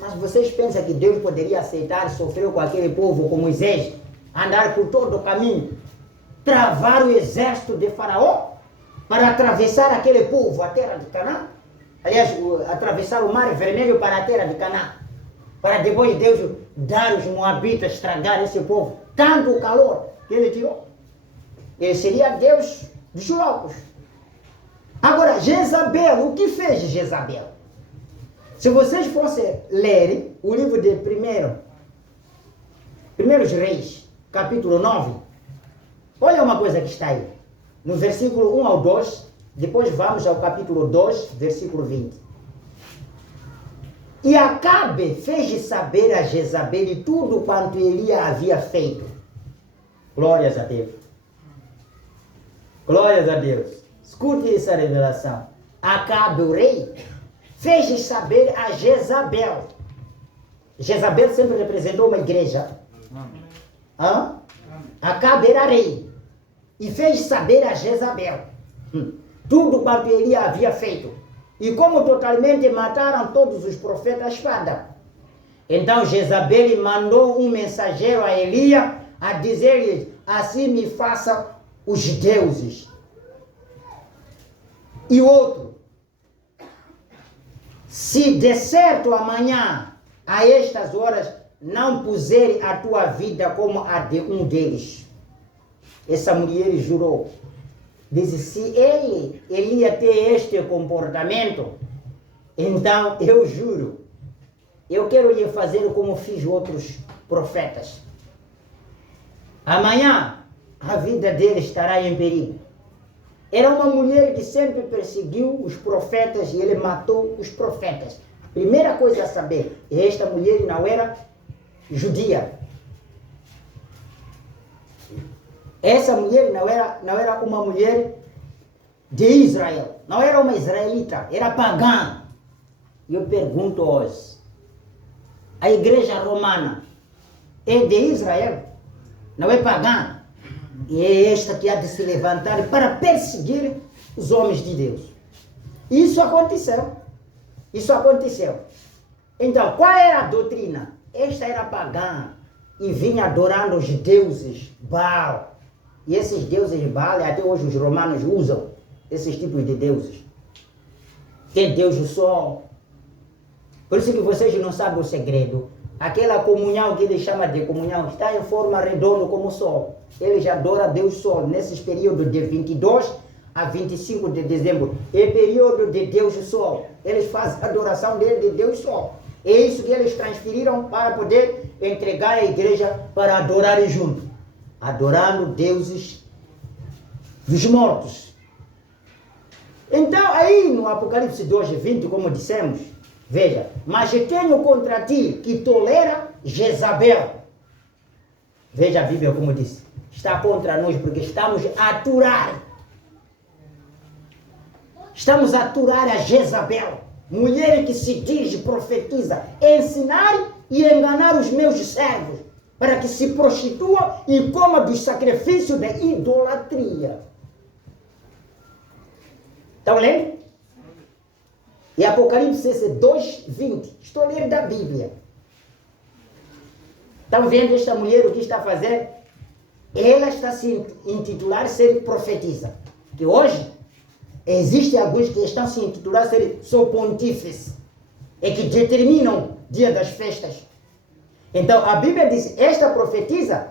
Mas vocês pensam que Deus poderia aceitar sofrer com aquele povo como Moisés? Andar por todo o caminho, travar o exército de Faraó para atravessar aquele povo, a terra de Canaã? Aliás, atravessar o mar vermelho para a terra de Canaã. Para depois Deus dar os moabitas, estragar esse povo. Tanto o calor que ele tirou. Ele seria Deus dos loucos. Agora, Jezabel, o que fez Jezabel? Se vocês fossem ler o livro de Primeiros Reis, capítulo 9, olha uma coisa que está aí. No versículo 1 ao 2, depois vamos ao capítulo 2, versículo 20. E Acabe fez saber a Jezabel tudo quanto Elias havia feito. Glórias a Deus. Glórias a Deus. Escute essa revelação. Acabe, o rei, fez saber a Jezabel. Jezabel sempre representou uma igreja. Acabe era rei. E fez saber a Jezabel tudo quanto Elias havia feito. E como totalmente mataram todos os profetas à espada. Então Jezabel mandou um mensageiro a Elias a dizer-lhe, assim me faça os deuses. E outro, se de certo amanhã, a estas horas, não puser a tua vida como a de um deles. Essa mulher jurou. Diz, se ele ia ter este comportamento, então eu juro, eu quero lhe fazer como fiz outros profetas. Amanhã, a vida dele estará em perigo. Era uma mulher que sempre perseguiu os profetas e ele matou os profetas. A primeira coisa a saber, esta mulher não era judia. Essa mulher não era uma mulher de Israel, não era uma israelita, era pagã. E eu pergunto hoje, a igreja romana é de Israel? Não é pagã? E é esta que há de se levantar para perseguir os homens de Deus. Isso aconteceu. Isso aconteceu. Então, qual era a doutrina? Esta era pagã e vinha adorando os deuses Baal. E esses deuses Baal, até hoje os romanos usam esses tipos de deuses. Tem Deus do Sol. Por isso que vocês não sabem o segredo. Aquela comunhão que ele chama de comunhão está em forma redonda como o Sol. Ele já adora Deus Sol nesses períodos de 22 a 25 de dezembro. É período de Deus Sol. Eles fazem a adoração de Deus Sol. É isso que eles transferiram para poder entregar a igreja para adorarem junto. Adorando deuses dos mortos. Então, aí no Apocalipse 2:20, como dissemos, veja, mas eu tenho contra ti que tolera Jezabel. Veja a Bíblia como diz. Está contra nós porque estamos a aturar. Estamos a aturar a Jezabel. Mulher que se diz, profetiza, ensinar e enganar os meus servos para que se prostituam e comam dos sacrifícios de idolatria. Estão lendo? E Apocalipse 2:20. Estou lendo da Bíblia. Estão vendo esta mulher o que está a fazer? Ela está se intitular ser profetisa. Que hoje existem alguns que estão se intitular ser só pontífices. E que determinam o dia das festas. Então a Bíblia diz, esta profetisa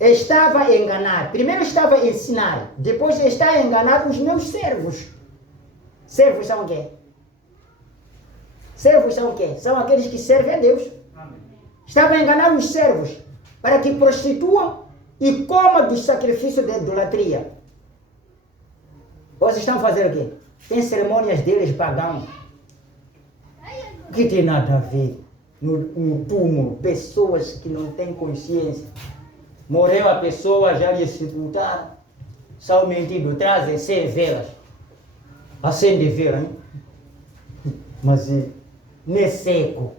estava a enganar. Primeiro estava a ensinar, depois está a enganar os meus servos. Servos são o quê? Servos são o quê? São aqueles que servem a Deus. Estava a enganar os servos para que prostituam e comam dos sacrifícios de idolatria. Vocês estão fazendo o quê? Tem cerimônias deles pagãos. Que tem nada a ver no túmulo. Pessoas que não têm consciência. Morreu a pessoa, já lhe sepultaram. São mentidos, trazem 100 velas. Acende vela, hein? Mas nem é cego.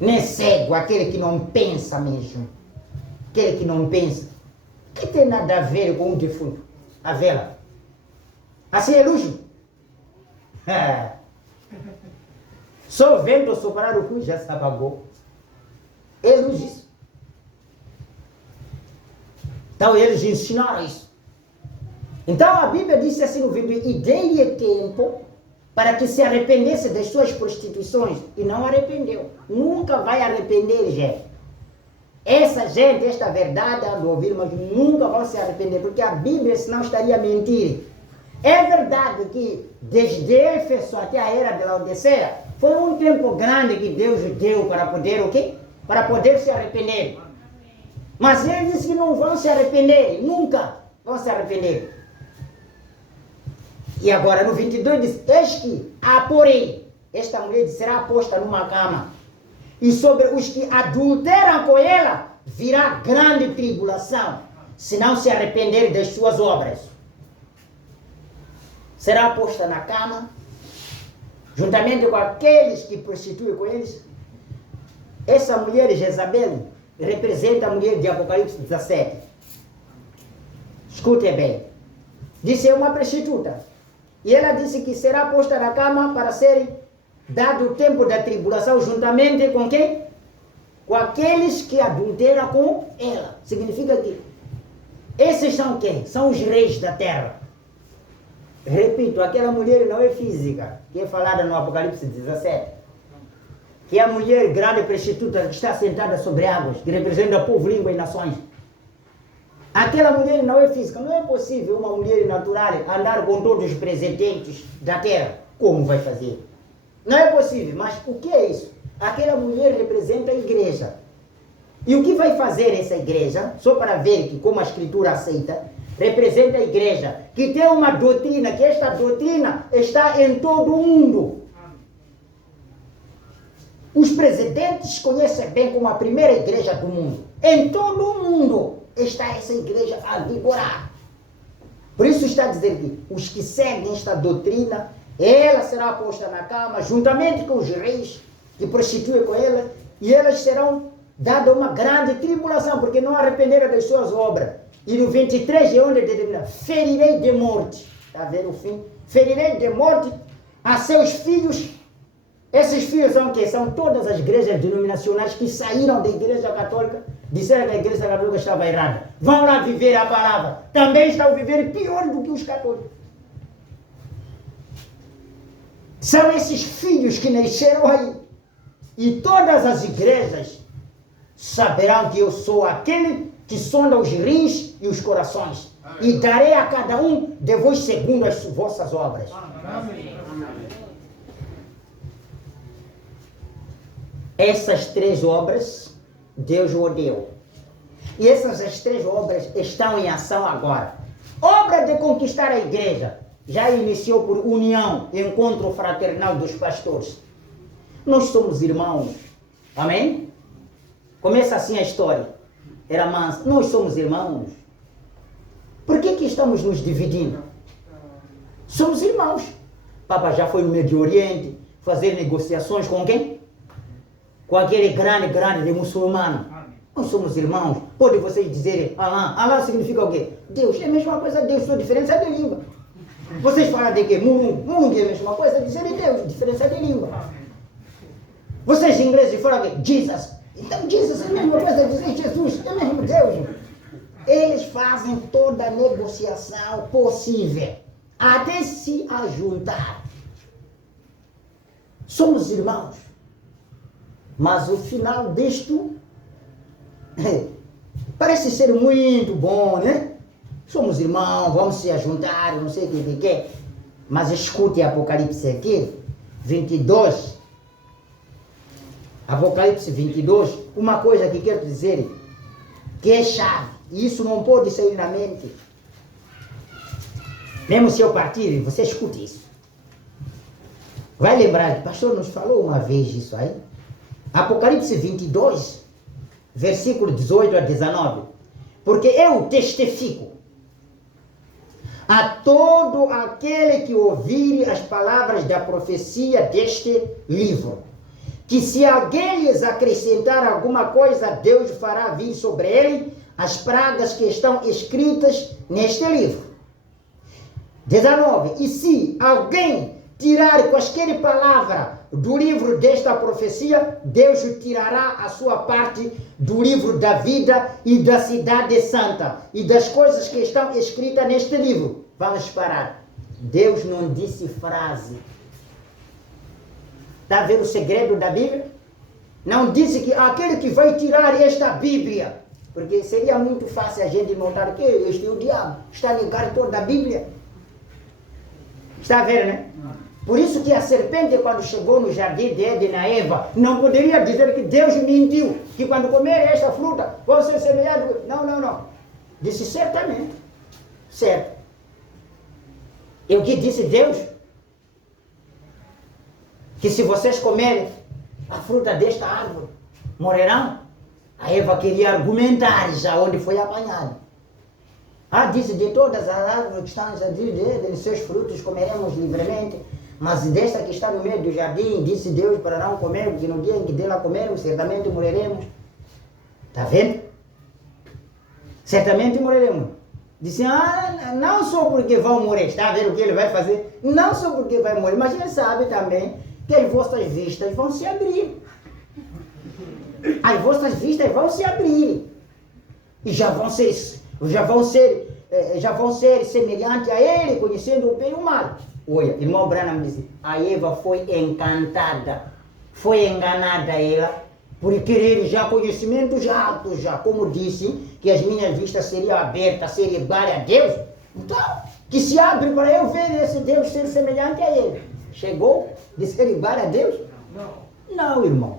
Nem é cego, aquele que não pensa mesmo. Aquele que não pensa. Que tem nada a ver com o defunto? A vela. Assim é luxo. Só o vento soprar o cu já se apagou. É luxo isso. Então eles ensinaram isso. Então a Bíblia disse assim no vídeo: e dei-lhe tempo para que se arrependesse das suas prostituições. E não arrependeu. Nunca vai arrepender, gente. Essa gente, esta verdade, a ouvir, mas nunca vão se arrepender, porque a Bíblia senão estaria a mentir. É verdade que desde Éfeso até a era de Laodiceia foi um tempo grande que Deus deu para poder o quê? Para poder se arrepender. Mas ele disse que não vão se arrepender, nunca vão se arrepender. E agora no 22 diz: eis que porém, esta mulher será posta numa cama, e sobre os que adulteram com ela virá grande tribulação, se não se arrependerem das suas obras. Será posta na cama, juntamente com aqueles que prostituem com eles. Essa mulher, Jezabel, representa a mulher de Apocalipse 17. Escute bem. Disse: é uma prostituta. E ela disse que será posta na cama para ser dado o tempo da tribulação, juntamente com quem? Com aqueles que adulteram com ela. Significa que esses são quem? São os reis da terra. Repito, aquela mulher não é física, que é falada no Apocalipse 17. Que é a mulher grande prostituta que está sentada sobre águas, que representa o povo, língua e nações. Aquela mulher não é física. Não é possível uma mulher natural andar com todos os presidentes da terra. Como vai fazer? Não é possível. Mas o que é isso? Aquela mulher representa a igreja. E o que vai fazer essa igreja? Só para ver que como a escritura aceita, representa a igreja, que tem uma doutrina, que esta doutrina está em todo o mundo. Os presidentes conhecem bem como a primeira igreja do mundo. Em todo o mundo está essa igreja a vigorar. Por isso está a dizer que os que seguem esta doutrina, ela será posta na cama, juntamente com os reis que prostituem com ela, e elas serão dadas uma grande tribulação, porque não arrependeram das suas obras. E no 23 é onde determina: ferirei de morte. Está vendo o fim? Ferirei de morte a seus filhos. Esses filhos são o quê? São todas as igrejas denominacionais que saíram da igreja católica, disseram que a igreja católica estava errada. Vão lá viver a palavra. Também estão a viver pior do que os católicos. São esses filhos que nasceram aí. E todas as igrejas saberão que eu sou aquele que sonda os rins e os corações. E darei a cada um de vós segundo as vossas obras. Amém. Essas 3 obras Deus o deu. E essas 3 obras estão em ação agora. Obra de conquistar a igreja já iniciou por união, encontro fraternal dos pastores. Nós somos irmãos. Amém? Começa assim a história. Era mansa. Nós somos irmãos. Por que estamos nos dividindo? Somos irmãos. Papa já foi no Médio Oriente fazer negociações com quem? Com aquele grande de muçulmano. Nós somos irmãos. Pode vocês dizerem Alá. Alá significa o quê? Deus. É a mesma coisa. Deus, só diferença de língua. Vocês falam de quê? Mungu é a mesma coisa. Dizerem Deus, diferença de língua. Vocês ingleses falam o quê? Jesus. Então Jesus é a mesma coisa. Dizer Jesus é o mesmo Deus. Eles fazem toda a negociação possível até se ajuntar. Somos irmãos. Mas o final disto, Parece ser muito bom, né? Somos irmãos, vamos se juntar, não sei o que. Mas escute Apocalipse aqui, 22. Apocalipse 22, uma coisa que quero dizer, que é chave, e isso não pode sair na mente. Mesmo se eu partir, você escute isso. Vai lembrar que o pastor nos falou uma vez isso aí. Apocalipse 22, versículo 18 a 19. Porque eu testifico a todo aquele que ouvir as palavras da profecia deste livro, que se alguém lhes acrescentar alguma coisa, Deus fará vir sobre ele as pragas que estão escritas neste livro. 19. E se alguém tirar qualquer palavra do livro desta profecia, Deus tirará a sua parte do livro da vida e da cidade santa e das coisas que estão escritas neste livro. Vamos parar. Deus não disse frase. Está a ver o segredo da Bíblia? Não disse que aquele que vai tirar esta Bíblia, porque seria muito fácil a gente notar que este é o diabo, está a negar toda a Bíblia. Está a ver, né? Por isso que a serpente, quando chegou no jardim de Éden, a Eva, não poderia dizer que Deus mentiu, que quando comer esta fruta, vão ser semelhantes. Não. Disse certamente. Certo. E o que disse Deus? Que se vocês comerem a fruta desta árvore, morrerão. A Eva queria argumentar já onde foi apanhado. Disse, de todas as árvores que estão no jardim de Éden, seus frutos comeremos livremente. Mas desta que está no meio do jardim, disse Deus para não comer, porque no dia em que dela comermos, certamente morreremos. Está vendo? Certamente morreremos. Disse, não só porque vão morrer, está vendo o que ele vai fazer? Não só porque vai morrer, mas ele sabe também que as vossas vistas vão se abrir. As vossas vistas vão se abrir. E já vão ser semelhantes a ele, conhecendo o bem e o mal. Olha, irmão Branham disse, a Eva foi encantada, foi enganada ela, por querer já conhecimentos altos, já, como disse, que as minhas vistas seriam abertas, seria igual a Deus. Então, que se abre para eu ver esse Deus ser semelhante a ele. Chegou de ser igual a Deus? Não, irmão.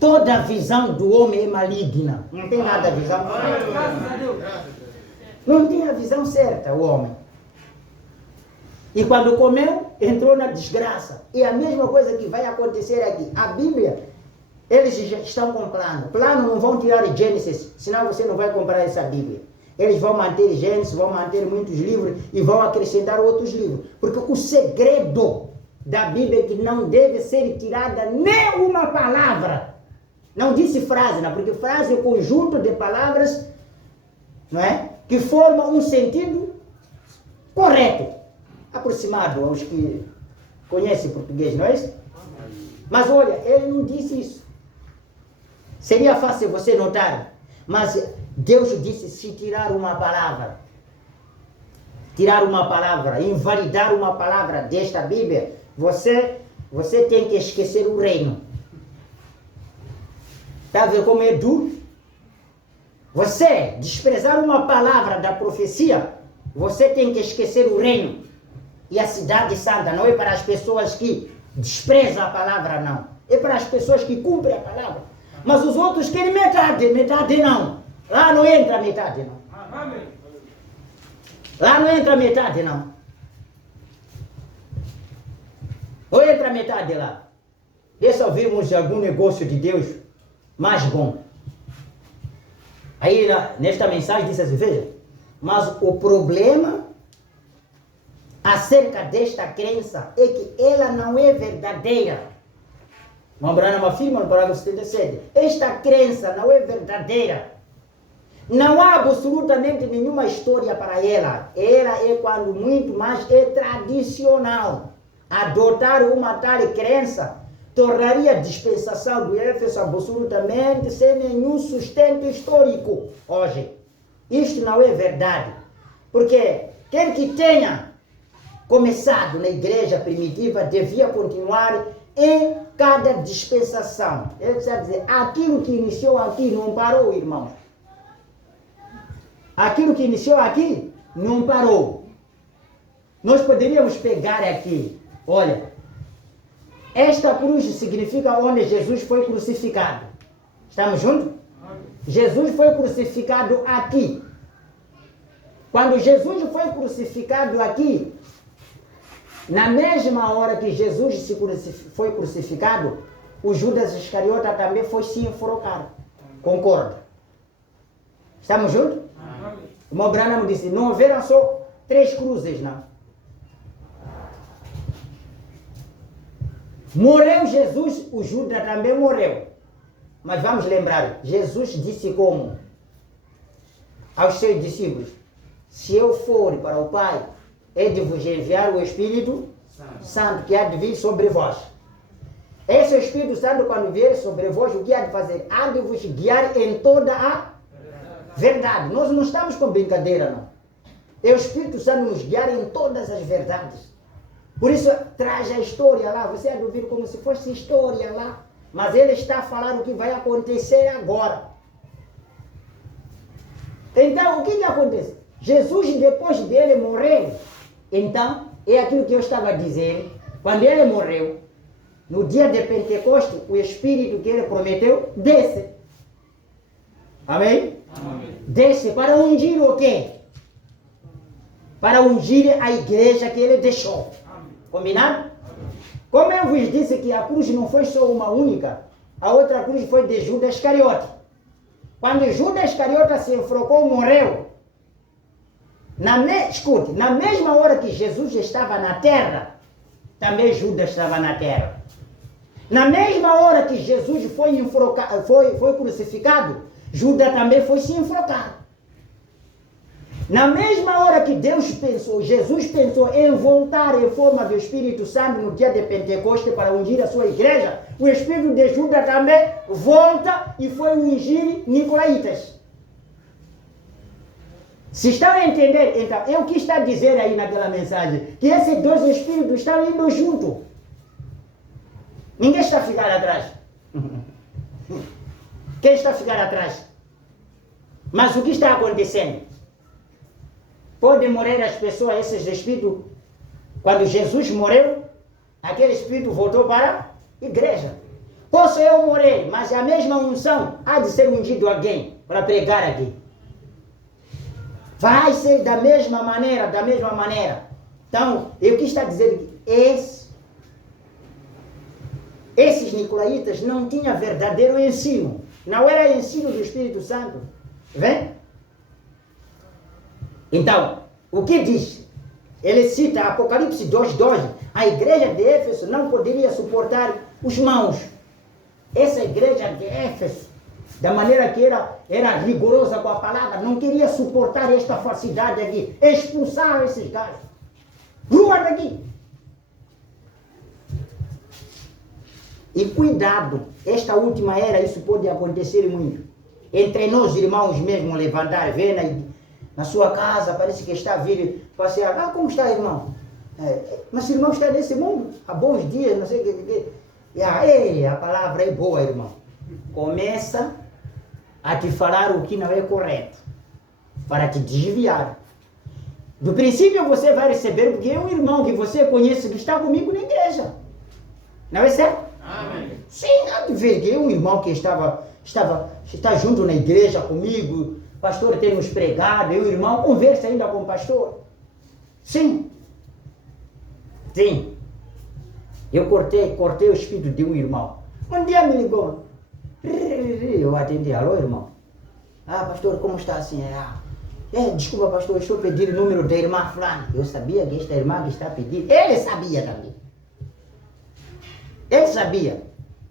Toda a visão do homem é maligna. Não tem nada a visão certa. Não tem a visão certa, o homem. E quando comeu, entrou na desgraça. E a mesma coisa que vai acontecer aqui. A Bíblia, eles já estão com plano. Plano não vão tirar Gênesis, senão você não vai comprar essa Bíblia. Eles vão manter Gênesis, vão manter muitos livros e vão acrescentar outros livros. Porque o segredo da Bíblia é que não deve ser tirada nem uma palavra. Não disse frase, não, porque frase é um conjunto de palavras, não é? Que formam um sentido correto, aproximado aos que conhecem português, não é isso? Mas olha, ele não disse isso. Seria fácil você notar, mas Deus disse se tirar uma palavra, invalidar uma palavra desta Bíblia, você tem que esquecer o reino. Está a ver como é duro? Você desprezar uma palavra da profecia, você tem que esquecer o reino. E a cidade santa não é para as pessoas que desprezam a palavra, não. É para as pessoas que cumprem a palavra. Mas os outros querem metade não. Lá não entra metade, não. Lá não entra metade, não. Ou entra metade lá. Deixa ouvirmos algum negócio de Deus mais bom. Aí nesta mensagem diz assim, veja, mas o problema acerca desta crença é que ela não é verdadeira. Branham afirma no parágrafo 77, esta crença não é verdadeira. Não há absolutamente nenhuma história para ela. Ela é quando muito mais é tradicional. Adotar uma tal crença tornaria a dispensação do Éfeso absolutamente sem nenhum sustento histórico hoje. Isto não é verdade. Porque quem que tenha começado na igreja primitiva devia continuar em cada dispensação. Ele está a dizer, aquilo que iniciou aqui não parou, irmãos. Aquilo que iniciou aqui não parou. Nós poderíamos pegar aqui, olha, esta cruz significa onde Jesus foi crucificado. Estamos juntos? Jesus foi crucificado aqui. Quando Jesus foi crucificado aqui, na mesma hora que Jesus foi crucificado, o Judas Iscariota também foi se enforcar. Concorda? Estamos juntos? O irmão Branham disse, não houveram só 3 cruzes, não. Morreu Jesus, o Judas também morreu. Mas vamos lembrar, Jesus disse como? Aos seus discípulos, se eu for para o Pai, é de vos enviar o Espírito Santo, que há de vir sobre vós. Esse Espírito Santo, quando vier sobre vós, o que há de fazer? Há de vos guiar em toda a verdade. Nós não estamos com brincadeira, não. É o Espírito Santo nos guiar em todas as verdades. Por isso, traz a história lá. Você há de ouvir como se fosse história lá. Mas ele está a falar o que vai acontecer agora. Então, o que acontece? Jesus, depois dele morrer, então, é aquilo que eu estava a dizer. Quando ele morreu, no dia de Pentecostes, o Espírito que ele prometeu, desce. Amém? Amém. Desce para ungir o quê? Para ungir a igreja que ele deixou. Amém. Combinado? Como eu vos disse que a cruz não foi só uma única, a outra cruz foi de Judas Iscariote. Quando Judas Iscariote se enforcou, morreu. Escute, na mesma hora que Jesus estava na terra, também Judas estava na terra. Na mesma hora que Jesus foi crucificado, Judas também foi se enforcar. Na mesma hora que Jesus pensou em voltar em forma do Espírito Santo no dia de Pentecostes para ungir a sua igreja, o Espírito de Judas também volta e foi ungir Nicolaitas. Se estão a entender, então, é o que está a dizer aí naquela mensagem, que esses 2 Espíritos estão indo juntos. Ninguém está a ficar atrás. Quem está a ficar atrás? Mas o que está acontecendo? Podem morrer as pessoas, esses espíritos. Quando Jesus morreu, aquele espírito voltou para a igreja. Posso eu morrer, mas a mesma unção há de ser ungido alguém para pregar aqui. Vai ser da mesma maneira, da mesma maneira. Então, eu quis estar dizendo que esses nicolaítas não tinham verdadeiro ensino. Não era ensino do Espírito Santo. Vem? Então, o que diz? Ele cita Apocalipse 2:12. A igreja de Éfeso não poderia suportar os maus. Essa igreja de Éfeso, da maneira que era rigorosa com a palavra, não queria suportar esta falsidade aqui. Expulsar esses caras. Rua daqui. E cuidado, esta última era, isso pode acontecer muito. Entre nós, irmãos mesmo, levantar, ver na sua casa, parece que está a vir passear. Ah, como está, irmão? Mas o irmão está nesse mundo, há bons dias, não sei o que. E a palavra é boa, irmão. Começa a te falar o que não é correto, para te desviar. Do princípio você vai receber, porque é um irmão que você conhece, que está comigo na igreja. Não é certo? Amém. Sim, há de ver que é um irmão que está junto na igreja comigo, pastor tem nos pregado, eu, irmão, conversa ainda com o pastor. Sim. Sim. Eu cortei o espírito de um irmão. Um dia me ligou. Eu atendi, alô, irmão? Ah, pastor, como está assim? Desculpa, pastor, estou pedindo o número da irmã fulana. Eu sabia que esta irmã que está pedindo, ele sabia também. Ele sabia.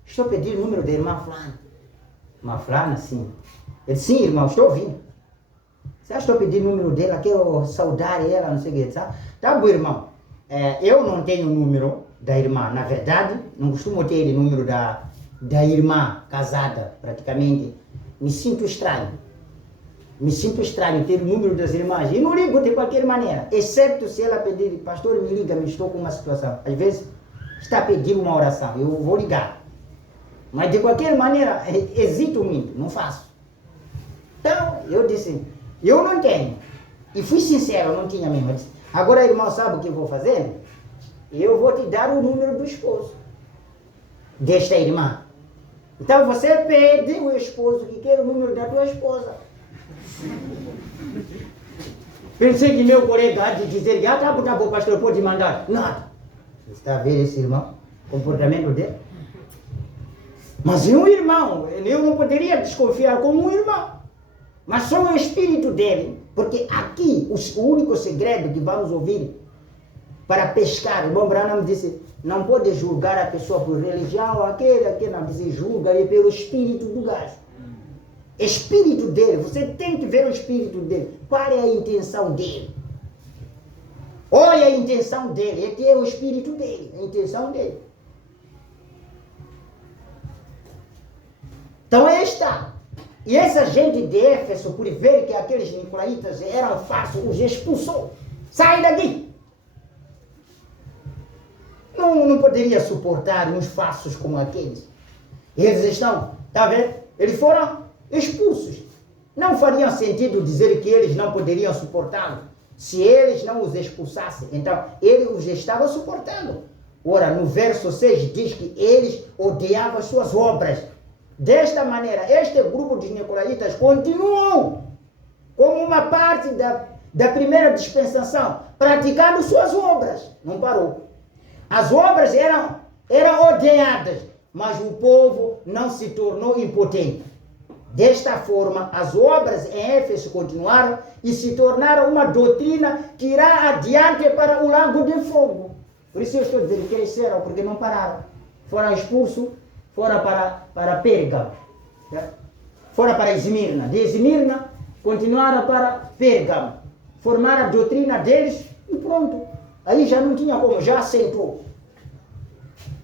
Estou pedindo o número da irmã fulana. Irmã fulana, sim. Ele, sim, irmão, estou ouvindo. Você estou pedindo o número dela, quero saudar ela, não sei o que, tá? Tá bom, irmão. Eu não tenho o número da irmã. Na verdade, não costumo ter o número da irmã casada, praticamente. Me sinto estranho. Me sinto estranho ter o número das irmãs. E não ligo de qualquer maneira, exceto se ela pedir, pastor, me liga, me estou com uma situação. Às vezes, está a pedir uma oração, eu vou ligar. Mas de qualquer maneira, hesito muito, não faço. Então, eu disse, eu não tenho. E fui sincero, não tinha mesmo. Eu disse, agora, irmão, sabe o que eu vou fazer? Eu vou te dar o número do esposo desta irmã. Então, você pede o esposo que quer o número da tua esposa. Pensei que meu colega há de dizer, tá bom, pastor, pode mandar. Nada. Você está a ver esse irmão? O comportamento dele? Mas é um irmão. Eu não poderia desconfiar como um irmão. Mas só o espírito dele. Porque aqui, o único segredo que vamos ouvir para pescar, o irmão Branham disse, não pode julgar a pessoa por religião, aquele não, disse, julga ele pelo espírito do gajo. Espírito dele, você tem que ver o espírito dele. Qual é a intenção dele? Olha a intenção dele, é que é o espírito dele, a intenção dele. Então aí está. E essa gente de Éfeso, por ver que aqueles nicolaítas eram falsos, os expulsou. Sai daqui! Não poderia suportar uns falsos como aqueles. Eles estão, está vendo? Eles foram expulsos. Não faria sentido dizer que eles não poderiam suportá-lo se eles não os expulsassem. Então, ele os estava suportando. Ora, no verso 6 diz que eles odiavam as suas obras. Desta maneira, este grupo de nicolaítas continuou como uma parte da primeira dispensação, praticando suas obras. Não parou. As obras eram odiadas, mas o povo não se tornou impotente. Desta forma, as obras em Éfeso continuaram e se tornaram uma doutrina que irá adiante para o lago de fogo. Por isso eu estou dizendo que cresceram, porque não pararam. Foram expulsos, foram para Pérgamo, foram para Esmirna. De Esmirna, continuaram para Pérgamo. Formaram a doutrina deles e pronto. Aí já não tinha como, já assentou.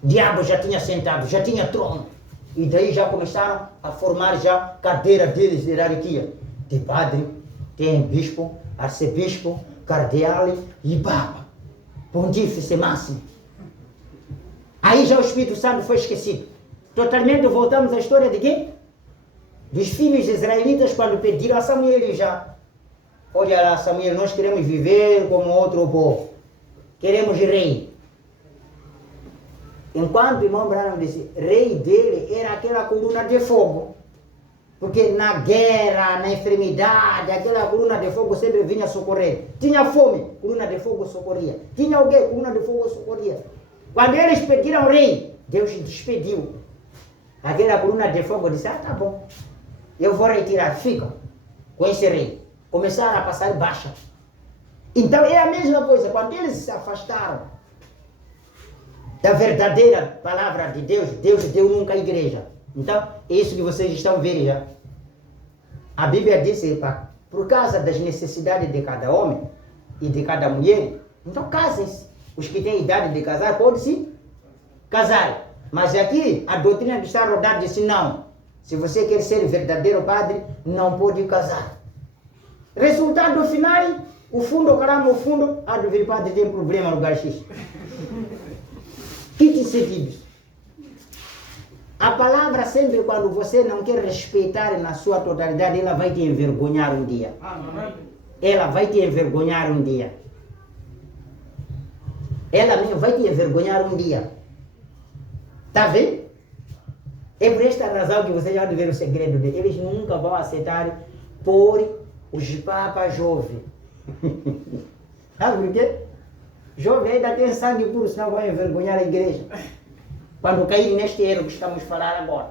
O diabo já tinha sentado, já tinha trono. E daí já começaram a formar já cadeira deles de hierarquia. Tem padre, tem bispo, arcebispo, cardeal e papa. Pontífice máximo. Aí já o Espírito Santo foi esquecido. Totalmente voltamos à história de quem? Dos filhos israelitas quando pediram a Samuel já. Olha lá, Samuel, nós queremos viver como outro povo. Queremos rei. Enquanto o irmão Branham disse, rei dele era aquela coluna de fogo. Porque na guerra, na enfermidade, aquela coluna de fogo sempre vinha socorrer. Tinha fome, coluna de fogo socorria. Tinha alguém, coluna de fogo socorria. Quando eles pediram rei, Deus despediu. Aquela coluna de fogo disse, tá bom, eu vou retirar, fica com esse rei. Começaram a passar baixa. Então é a mesma coisa, quando eles se afastaram da verdadeira palavra de Deus, Deus deu nunca a igreja. Então, é isso que vocês estão vendo já. A Bíblia diz, por causa das necessidades de cada homem e de cada mulher, então casem-se. Os que têm idade de casar podem se casar. Mas aqui, a doutrina que está rodada disse, não. Se você quer ser verdadeiro padre, não pode casar. Resultado final, o fundo, caramba, o fundo, a do padre tem problema no lugar X. Quite seguidos. A palavra sempre, quando você não quer respeitar na sua totalidade, ela vai te envergonhar um dia. Ela vai te envergonhar um dia. Ela mesmo vai te envergonhar um dia. Está vendo? É por esta razão que você já deve ver o segredo dele. Eles nunca vão aceitar por os papas jovens. Sabe por quê? Jovem ainda tem sangue puro, senão vai envergonhar a igreja. Quando cair neste erro que estamos a falar agora.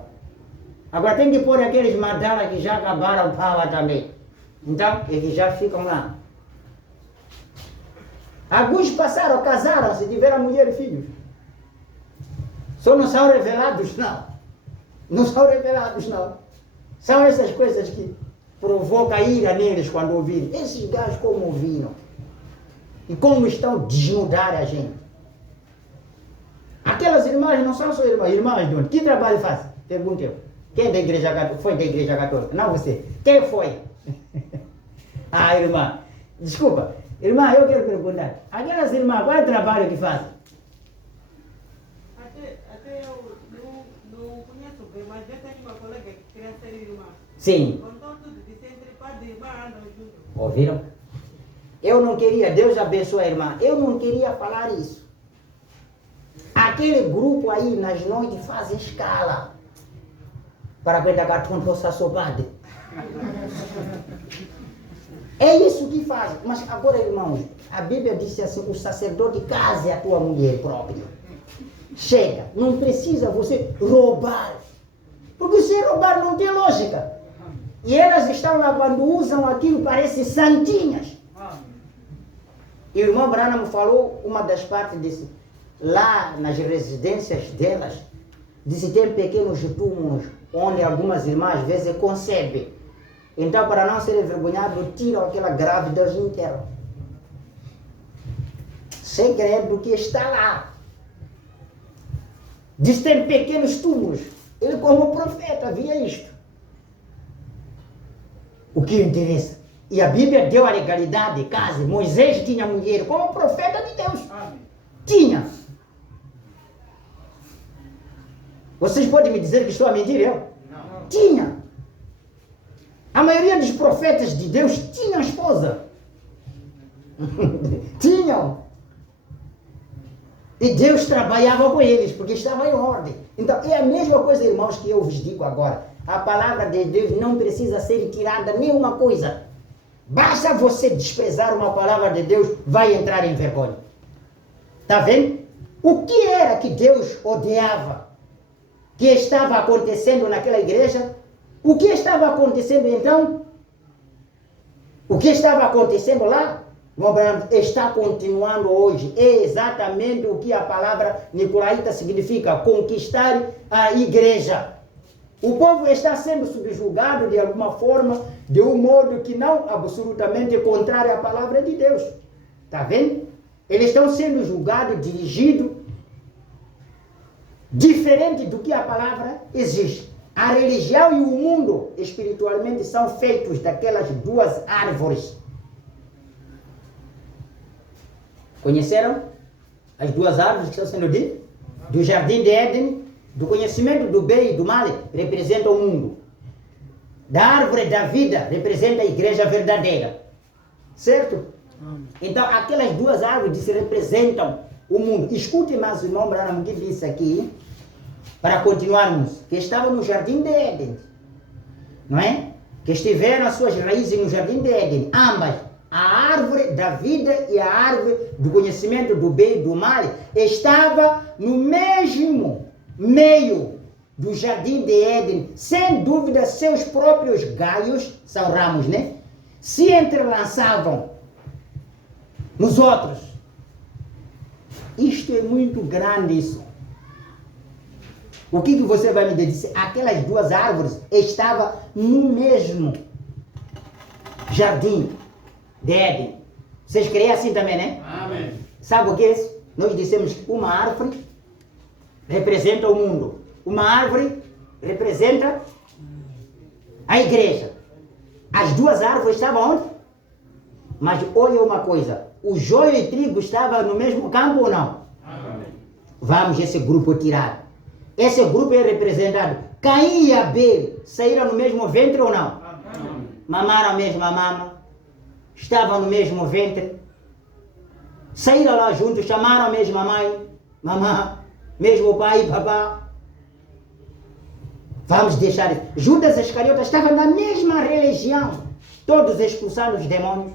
Agora tem que pôr aqueles madalas que já acabaram o pau também. Então, eles já ficam lá. Alguns passaram, casaram-se, tiveram mulher e filhos. Só não são revelados, não. Não são revelados, não. São essas coisas que provocam ira neles quando ouvirem. Esses gajos como ouviram. E como estão a desnudar a gente. Aquelas irmãs não são só irmãs. Irmãs de onde? Que trabalho fazem? Pergunta eu. Quem da igreja católica? Foi da igreja católica? Não você. Quem foi? Ah, irmã. Desculpa. Irmã, eu quero perguntar. Aquelas irmãs, qual é o trabalho que fazem? Até eu não conheço bem, mas eu tenho uma colega que queria ser irmã. Sim. Contou tudo, disse entre padre e irmã andam juntos. Ouviram? Eu não queria, Deus abençoe a irmã, eu não queria falar isso. Aquele grupo aí nas noites fazem escala para aguentar cartão para o sassobade. É isso que faz. Mas agora, irmãos, a Bíblia disse assim, o sacerdote case a tua mulher própria. Chega, não precisa você roubar. Porque se roubar não tem lógica. E elas estão lá, quando usam aquilo, parecem santinhas. E o irmão Branham falou, uma das partes desse, lá nas residências delas, disse tem pequenos túmulos, onde algumas irmãs às vezes concebem. Então, para não ser envergonhado, tiram aquela grávida e enterram. Segredo que está lá. Diz tem pequenos túmulos. Ele, como profeta, via isto. O que interessa? E a Bíblia deu a legalidade de casa. Moisés tinha mulher como profeta de Deus. Amém. Tinha. Vocês podem me dizer que estou a mentir, eu? Não. Tinha. A maioria dos profetas de Deus tinham esposa. Tinham. E Deus trabalhava com eles, porque estava em ordem. Então, é a mesma coisa, irmãos, que eu vos digo agora. A palavra de Deus não precisa ser tirada nenhuma coisa. Basta você desprezar uma palavra de Deus, vai entrar em vergonha. Está vendo? O que era que Deus odiava? Que estava acontecendo naquela igreja? O que estava acontecendo então? O que estava acontecendo lá? Está continuando hoje. É exatamente o que a palavra nicolaíta significa: conquistar a igreja. O povo está sendo subjugado de alguma forma, de um modo que não absolutamente contrário à palavra de Deus. Está vendo? Eles estão sendo julgados, dirigidos, diferente do que a palavra exige. A religião e o mundo espiritualmente são feitos daquelas duas árvores. Conheceram as duas árvores que estão sendo ditas? Do jardim de Éden, do conhecimento do bem e do mal, representa o mundo. Da árvore da vida, representa a igreja verdadeira. Certo? Então, aquelas duas árvores representam o mundo. Escute mais o irmão Branham que disse aqui, para continuarmos, que estavam no jardim de Éden, não é? Que estiveram as suas raízes no jardim de Éden, ambas. A árvore da vida e a árvore do conhecimento do bem e do mal estava no mesmo meio do jardim de Éden. Sem dúvida, seus próprios galhos, são ramos, né? Se entrelaçavam nos outros. Isto é muito grande, isso. O que você vai me dizer? Aquelas duas árvores estavam no mesmo jardim de Éden. Vocês creem assim também, né? Amém. Sabe o que é isso? Nós dissemos que uma árvore representa o mundo. Uma árvore representa a igreja. As duas árvores estavam onde? Mas olha uma coisa. O joio e trigo estavam no mesmo campo ou não? Amém. Vamos esse grupo tirar. Esse grupo é representado. Caim e Abel saíram no mesmo ventre ou não? Amém. Mamaram a mesma mama. Estavam no mesmo ventre. Saíram lá juntos, chamaram a mesma mãe, mamã, mesmo pai e papá. Vamos deixar isso. Judas Iscariote estava na mesma religião, todos expulsando os demônios.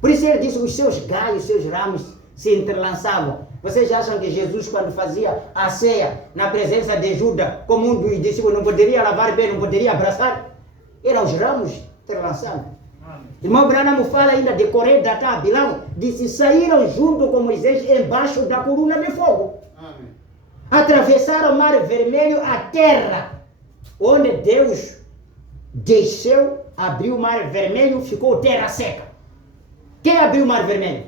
Por isso ele disse, os seus galhos, os seus ramos se entrelaçavam. Vocês acham que Jesus, quando fazia a ceia na presença de Judas, como um dos discípulos, não poderia lavar bem, não poderia abraçar? Eram os ramos entrelaçados. Irmão Branham fala ainda de Coré, Datá, Bilão, disse, saíram junto com Moisés embaixo da coluna de fogo. Amém. Atravessaram o mar vermelho, a terra, onde Deus desceu, abriu o mar vermelho, ficou terra seca. Quem abriu o mar vermelho?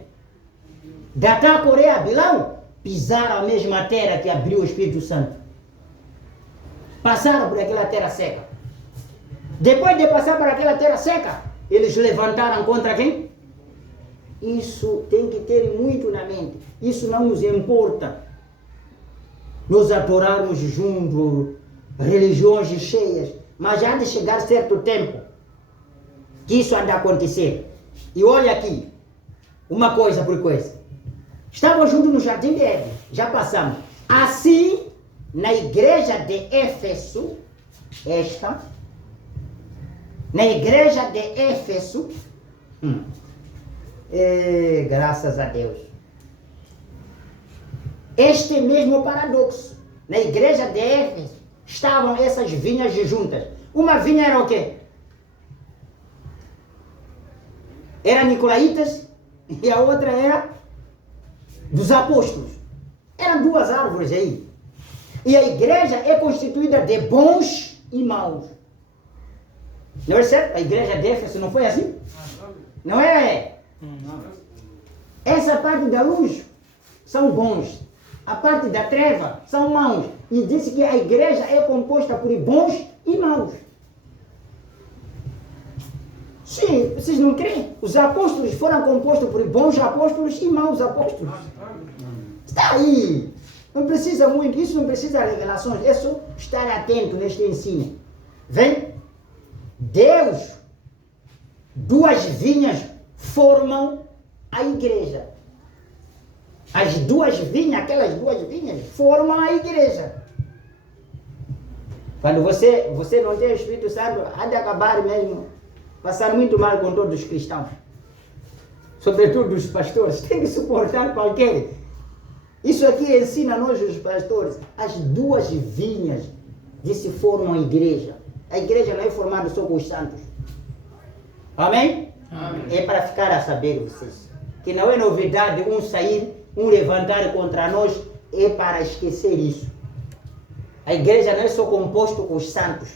Datá, Coré, Bilão, pisaram a mesma terra que abriu o Espírito Santo. Passaram por aquela terra seca. Depois de passar por aquela terra seca, eles levantaram contra quem? Isso tem que ter muito na mente. Isso não nos importa. nos adorarmos juntos, religiões cheias, mas há de chegar certo tempo que isso há de acontecer. E olha aqui, uma coisa por coisa. Estávamos juntos no Jardim de Éden, já passamos. Assim, na igreja de Éfeso, na igreja de Éfeso, graças a Deus, este mesmo paradoxo. Na igreja de Éfeso estavam essas vinhas juntas. Uma vinha era o quê? Era Nicolaitas e a outra era dos apóstolos. Eram duas árvores aí. E a igreja é constituída de bons e maus. Não é certo? A igreja de Éfeso não foi assim? Não é? Essa parte da luz são bons. A parte da treva são maus. E disse que a igreja é composta por bons e maus. Sim, vocês não creem? Os apóstolos foram compostos por bons apóstolos e maus apóstolos. Está aí. Não precisa muito, isso não precisa de revelações. É só estar atento neste ensino. Vem? Deus, duas vinhas formam a igreja. As duas vinhas, aquelas duas vinhas, formam a igreja. Quando você não tem o Espírito Santo, há de acabar mesmo, passar muito mal com todos os cristãos. Sobretudo os pastores, tem que suportar qualquer. Isso aqui ensina a nós os pastores. As duas vinhas que se formam a igreja. A igreja não é formada só com os santos. Amém? Amém. É para ficar a saber vocês. Que não é novidade um sair, um levantar contra nós, é para esquecer isso. A igreja não é só composta com os santos.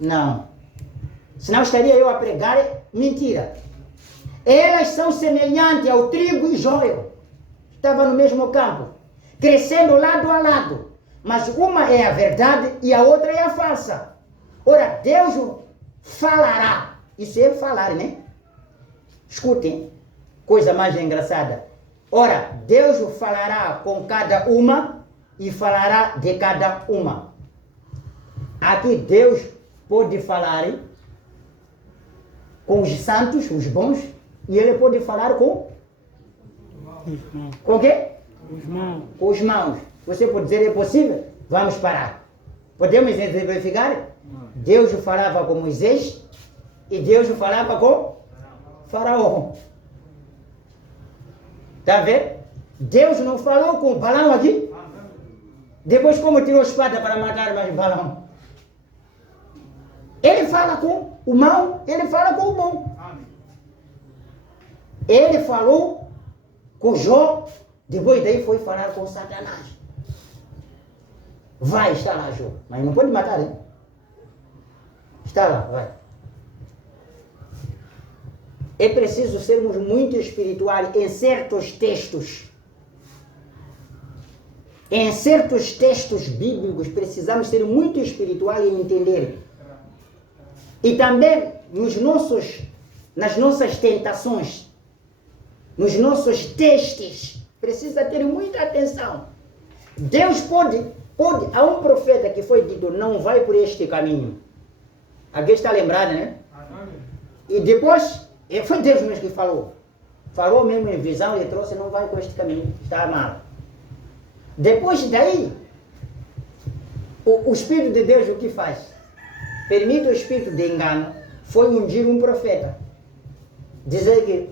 Não. Senão estaria eu a pregar mentira. Elas são semelhantes ao trigo e joio. Estava no mesmo campo, crescendo lado a lado. Mas uma é a verdade e a outra é a falsa. Ora, Deus falará. Isso é falar, né? Escutem, coisa mais engraçada. Ora, Deus falará com cada uma e falará de cada uma. Aqui Deus pode falar com os santos, os bons, e Ele pode falar com o quê? Com os maus. Você pode dizer, é possível? Vamos parar. Podemos verificar? Deus falava com Moisés e Deus falava com Faraó. Está vendo? Deus não falou com Balaão aqui? Depois como tirou a espada para matar mais Balaão? Ele fala com o mau, ele fala com o bom. Ele falou com Jó, depois daí foi falar com Satanás. Vai, está lá Jó, mas não pode matar ele. Está lá, vai. É preciso sermos muito espirituais em certos textos. Em certos textos bíblicos precisamos ser muito espirituais e entender. E também nas nossas tentações, nos nossos testes, precisa ter muita atenção. Deus pode, há um profeta que foi dito, não vai por este caminho. Alguém está lembrado, né? E depois, foi Deus mesmo que falou. Falou mesmo em visão, ele trouxe, não vai por este caminho, está mal. Depois daí, o Espírito de Deus o que faz? Permite o espírito de engano, foi ungir um profeta. Dizer que,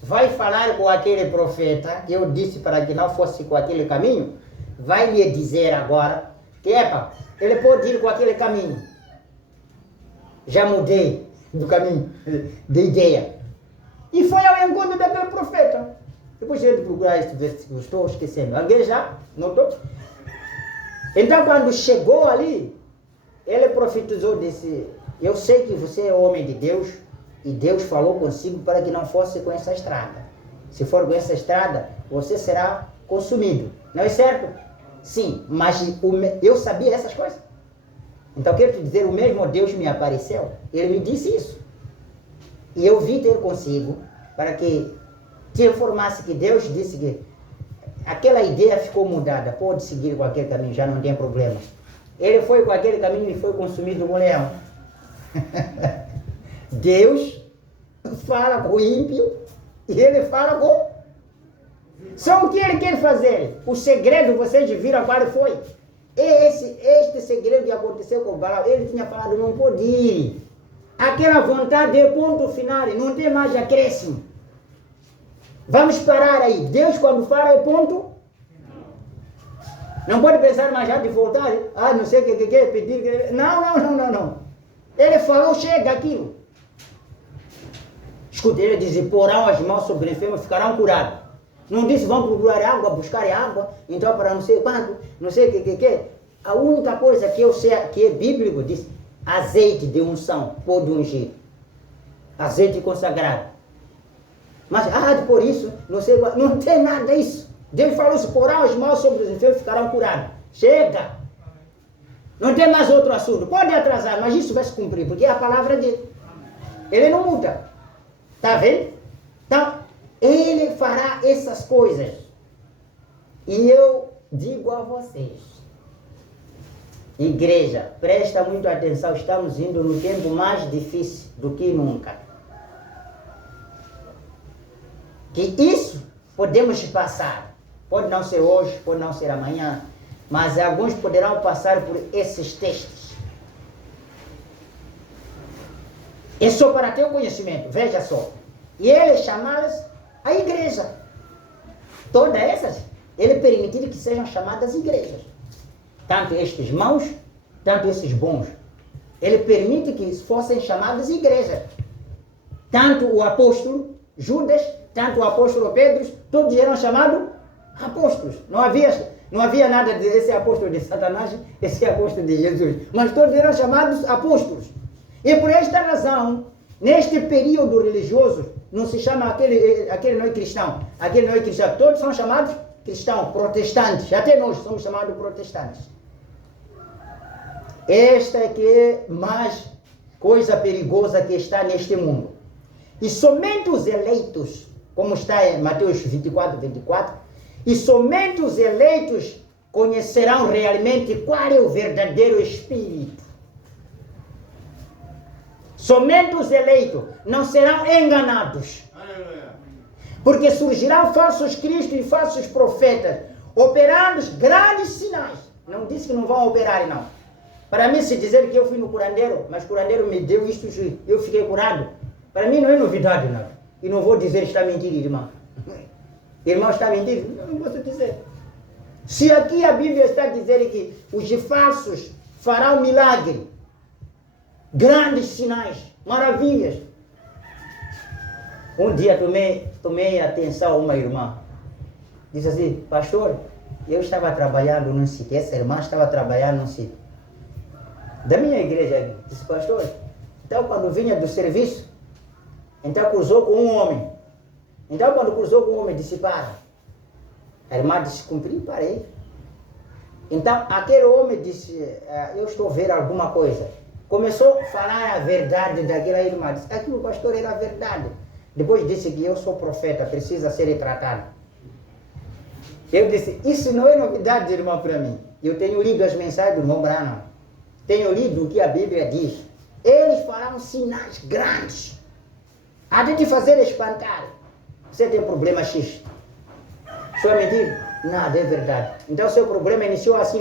vai falar com aquele profeta, que eu disse para que não fosse com aquele caminho, vai lhe dizer agora que, ele pode ir com aquele caminho. Já mudei do caminho, de ideia. E foi ao encontro daquele profeta. Depois eu de procurar este versículo, estou esquecendo. Alguém já notou? Então quando chegou ali, ele profetizou, disse, eu sei que você é homem de Deus, e Deus falou consigo para que não fosse com essa estrada. Se for com essa estrada, você será consumido. Não é certo? Sim, mas eu sabia essas coisas. Então quero te dizer, o mesmo Deus me apareceu, ele me disse isso. E eu vim ter consigo para que te informasse que Deus disse que aquela ideia ficou mudada. Pode seguir com aquele caminho, já não tem problema. Ele foi com aquele caminho e foi consumido com o leão. Deus fala com o ímpio e ele fala com... Só o que ele quer fazer? O segredo, vocês viram qual foi? Este segredo que aconteceu com Balaão, ele tinha falado, não pode ir. Aquela vontade é ponto final, não tem mais acréscimo. Vamos parar aí. Deus quando fala é ponto. Não pode pensar mais já de voltar. Não sei o que pedir. Não. Ele falou, chega aquilo. Escuta, ele diz, porão as mãos sobre o enfermo e ficarão curados. Não disse, vão procurar água, buscar água, então para não sei quanto, não sei o que. A única coisa que eu sei, que é bíblico, diz, azeite de unção, pode ungir. Azeite consagrado. Mas, por isso, não sei, não tem nada disso. Deus falou, se porão as mãos sobre os enfermos, ficarão curados. Chega! Não tem mais outro assunto. Pode atrasar, mas isso vai se cumprir, porque é a palavra dele. Ele não muda. Tá vendo? Então, ele fará essas coisas. E eu digo a vocês, igreja, presta muito atenção, estamos indo no tempo mais difícil do que nunca. Que isso podemos passar. Pode não ser hoje, pode não ser amanhã, mas alguns poderão passar por esses testes. É só para ter o conhecimento, veja só. E ele chamá-las a igreja. Todas essas, ele permitiu que sejam chamadas igrejas. Tanto estes maus, tanto esses bons. Ele permite que fossem chamadas igrejas. Tanto o apóstolo Judas, tanto o apóstolo Pedro, todos eram chamados apóstolos. Não havia nada desse apóstolo de Satanás, esse apóstolo de Jesus. Mas todos eram chamados apóstolos. E por esta razão, neste período religioso, não se chama aquele não é cristão. Aquele não é cristão. Todos são chamados cristãos, protestantes. Até nós somos chamados protestantes. Esta é que é mais coisa perigosa que está neste mundo. E somente os eleitos, como está em Mateus 24, e somente os eleitos conhecerão realmente qual é o verdadeiro Espírito. Somente os eleitos não serão enganados. Porque surgirão falsos cristos e falsos profetas, operando grandes sinais. Não disse que não vão operar, não. Para mim, se dizer que eu fui no curandeiro, mas o curandeiro me deu isto, eu fiquei curado, para mim não é novidade, não. E não vou dizer que está mentindo, irmão. Irmão está mentindo? Não posso dizer. Se aqui a Bíblia está dizendo que os falsos farão milagre, grandes sinais, maravilhas. Um dia tomei atenção a uma irmã. Disse assim, pastor, eu estava trabalhando num sítio, essa irmã estava trabalhando num sítio da minha igreja. Disse, pastor, então quando vinha do serviço, então cruzou com um homem. Então quando cruzou com um homem, disse, para. A irmã disse, cumpri, parei. Então aquele homem disse, eu estou vendo alguma coisa. Começou a falar a verdade daquela irmã. Disse, aquilo, pastor, era verdade. Depois disse que eu sou profeta, precisa ser tratado. Eu disse, isso não é novidade, irmão, para mim. Eu tenho lido as mensagens do irmão Branham. Tenho lido o que a Bíblia diz. Eles farão sinais grandes. Até te fazer espantar. Você tem problema X. Isso é mentira? Nada, é verdade. Então seu problema iniciou assim.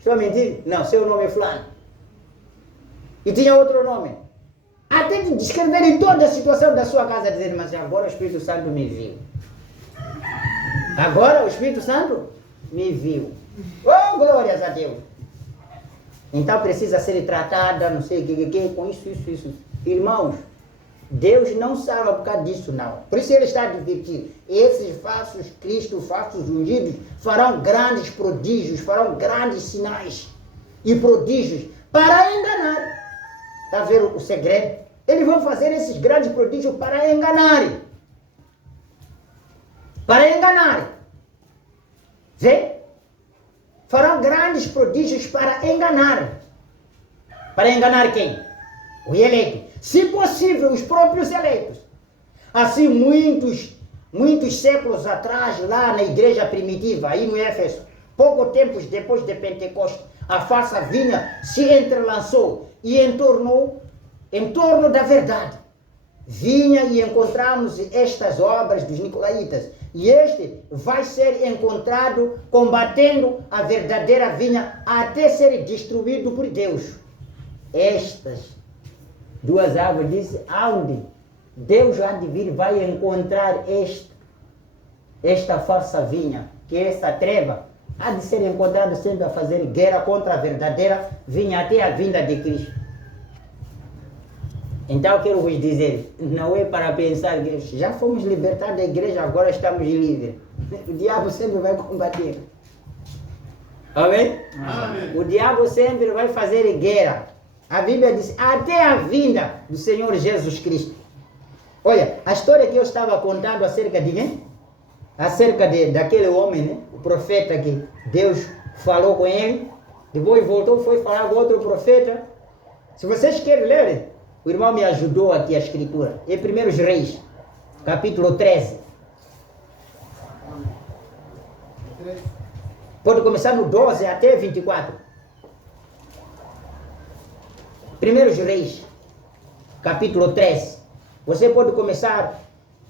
Isso é mentira? Não, seu nome é fulano. E tinha outro nome. Até de descrever toda a situação da sua casa, dizendo, mas agora o Espírito Santo me viu. Agora o Espírito Santo me viu. Oh, glórias a Deus. Então precisa ser tratada, não sei o que, com isso. Irmãos, Deus não salva por causa disso, não. Por isso ele está advertindo. Esses falsos cristos, falsos ungidos, farão grandes prodígios, farão grandes sinais e prodígios para enganar. Está vendo o segredo? Eles vão fazer esses grandes prodígios para enganarem. Para enganarem. Vê? Farão grandes prodígios para enganar. Para enganar quem? O eleito. Se possível, os próprios eleitos. Assim, muitos muitos séculos atrás, lá na igreja primitiva, aí no Éfeso, pouco tempo depois de Pentecostes, a falsa vinha se entrelaçou e em torno da verdade. Vinha e encontramos estas obras dos Nicolaítas. E este vai ser encontrado combatendo a verdadeira vinha até ser destruído por Deus. Estas duas águas disse, aonde Deus há de vir, vai encontrar esta falsa vinha, que esta treva há de ser encontrado sempre a fazer guerra contra a verdadeira vinha até a vinda de Cristo. Então quero vos dizer, não é para pensar que já fomos libertados da igreja, agora estamos livres. O diabo sempre vai combater. Amém? Amém. O diabo sempre vai fazer guerra. A Bíblia diz, até a vinda do Senhor Jesus Cristo. Olha, a história que eu estava contando acerca de quem? Acerca daquele homem, né? O profeta que Deus falou com ele, depois voltou, foi falar com outro profeta. Se vocês querem ler, o irmão me ajudou aqui a escritura. Em 1 Reis, capítulo 13. Pode começar no 12 até 24. 1 Reis, capítulo 13. Você pode começar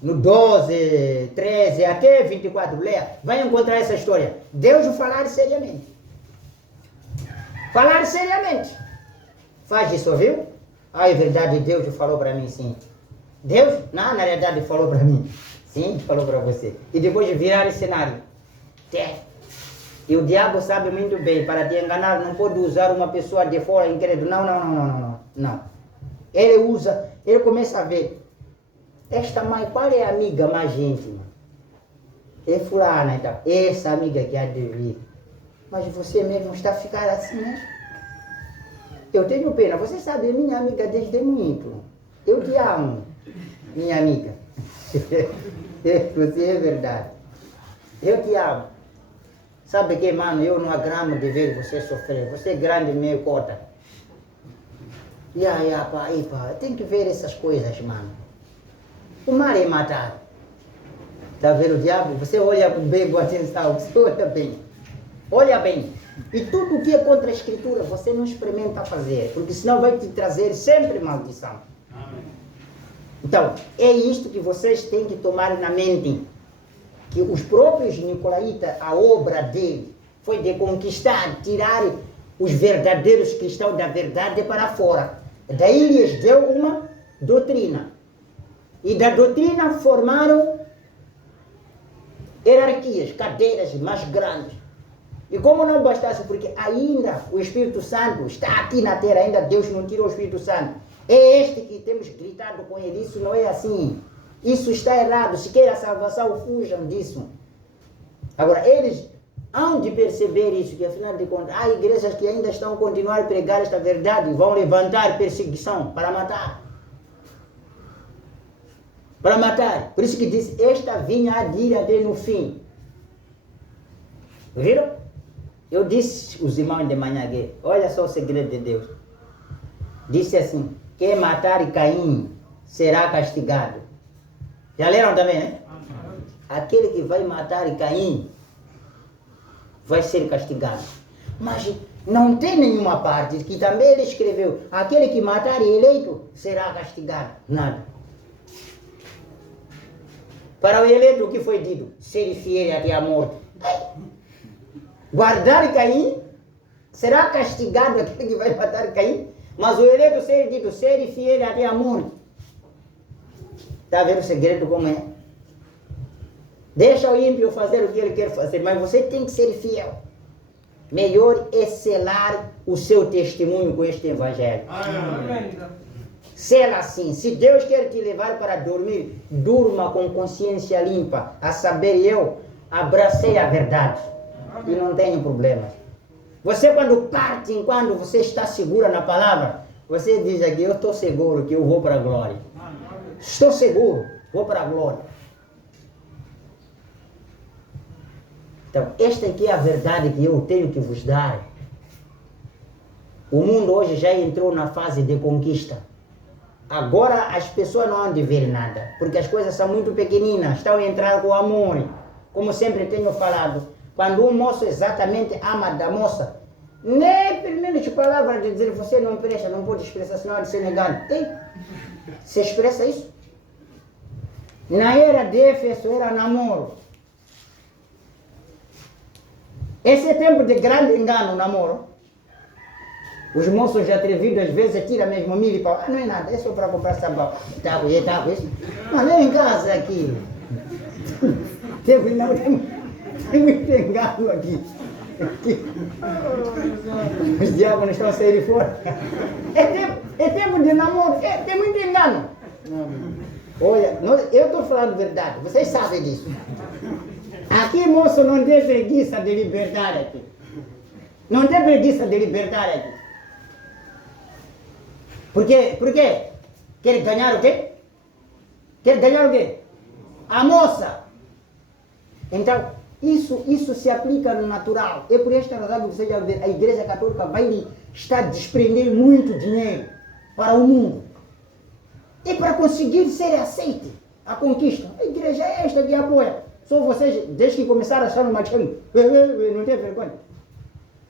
no 12, 13 até 24. Leia. Vai encontrar essa história. Deus falar seriamente. Falar seriamente. Faz isso, viu? Ah, é verdade, Deus falou para mim, sim. Deus? Não, na verdade falou para mim. Sim, falou para você. E depois virar esse cenário. E o diabo sabe muito bem, para te enganar, não pode usar uma pessoa de fora incrédulo. Não. Ele começa a ver. Esta mãe, qual é a amiga mais íntima? É fulana, então. Essa amiga que há de vir. Mas você mesmo está a ficar assim, né? Eu tenho pena, você sabe, minha amiga desde muito. Eu te amo, minha amiga. Você é verdade. Eu te amo. Sabe que, mano, eu não agramo de ver você sofrer. Você é grande, meio cota. Pá, tem que ver essas coisas, mano. O mar é matar. Tá vendo o diabo? Você olha bem com atenção, você olha bem. Olha bem. E tudo que é contra a Escritura, você não experimenta fazer, porque senão vai te trazer sempre maldição. Amém. Então, é isto que vocês têm que tomar na mente. Que os próprios Nicolaítas, a obra dele, foi de conquistar, tirar os verdadeiros cristãos da verdade para fora. Daí lhes deu uma doutrina. E da doutrina formaram hierarquias, cadeiras mais grandes. E como não bastasse, porque ainda o Espírito Santo está aqui na terra, ainda Deus não tirou o Espírito Santo. É este que temos gritado com ele, isso não é assim. Isso está errado, se quer a salvação, fujam disso. Agora, eles hão de perceber isso, que afinal de contas, há igrejas que ainda estão a continuar a pregar esta verdade, vão levantar perseguição para matar. Para matar. Por isso que diz, esta vinha há de ir até no fim. Viram? Eu disse os irmãos de manhã aqui, olha só o segredo de Deus. Disse assim, quem matar Caim será castigado. Já leram também, né? Aquele que vai matar Caim vai ser castigado. Mas não tem nenhuma parte que também ele escreveu, aquele que matar eleito será castigado. Nada. Para o eleito o que foi dito? Ser fiel até a morte. Guardar Caim, será castigado aquele que vai matar Caim, mas o eleito ser dito, ser fiel até a morte. Está vendo o segredo como é? Deixa o ímpio fazer o que ele quer fazer, mas você tem que ser fiel. Melhor é selar o seu testemunho com este evangelho. Amém. Sela assim. Se Deus quer te levar para dormir, durma com consciência limpa. A saber, eu abracei a verdade. E não tenho problemas. Você quando parte, quando você está segura na palavra, você diz aqui, eu estou seguro que eu vou para a glória. Estou seguro, vou para a glória. Então, esta aqui é a verdade que eu tenho que vos dar. O mundo hoje já entrou na fase de conquista. Agora as pessoas não hão de ver nada, porque as coisas são muito pequeninas, estão a entrar com amor. Como sempre tenho falado, quando um moço exatamente ama da moça, nem primeiras palavras de dizer você não presta, não pode expressar, senão há de ser negado. Ei, se expressa isso? Na era de Éfeso era namoro. Esse é tempo de grande engano, namoro. Os moços atrevidos às vezes tiram mesmo milho e pau. Ah, não é nada, é só para comprar sabão. Tá com isso. Mas nem em casa aqui. Tem muito engano aqui. Os diabos estão a sair fora. É tempo de namoro, tem muito engano. Olha, eu estou falando a verdade, vocês sabem disso. Aqui, moço, não tem preguiça de liberdade aqui. Não tem preguiça de liberdade aqui. Por quê? Quer ganhar o quê? Quer ganhar o quê? A moça. Então, isso se aplica no natural. É por esta razão que você já vê, a Igreja Católica vai estar a desprender muito dinheiro para o mundo. E para conseguir ser aceite, a conquista. A igreja é esta que apoia. Só vocês, desde que começaram a achar uma questão, não tem vergonha.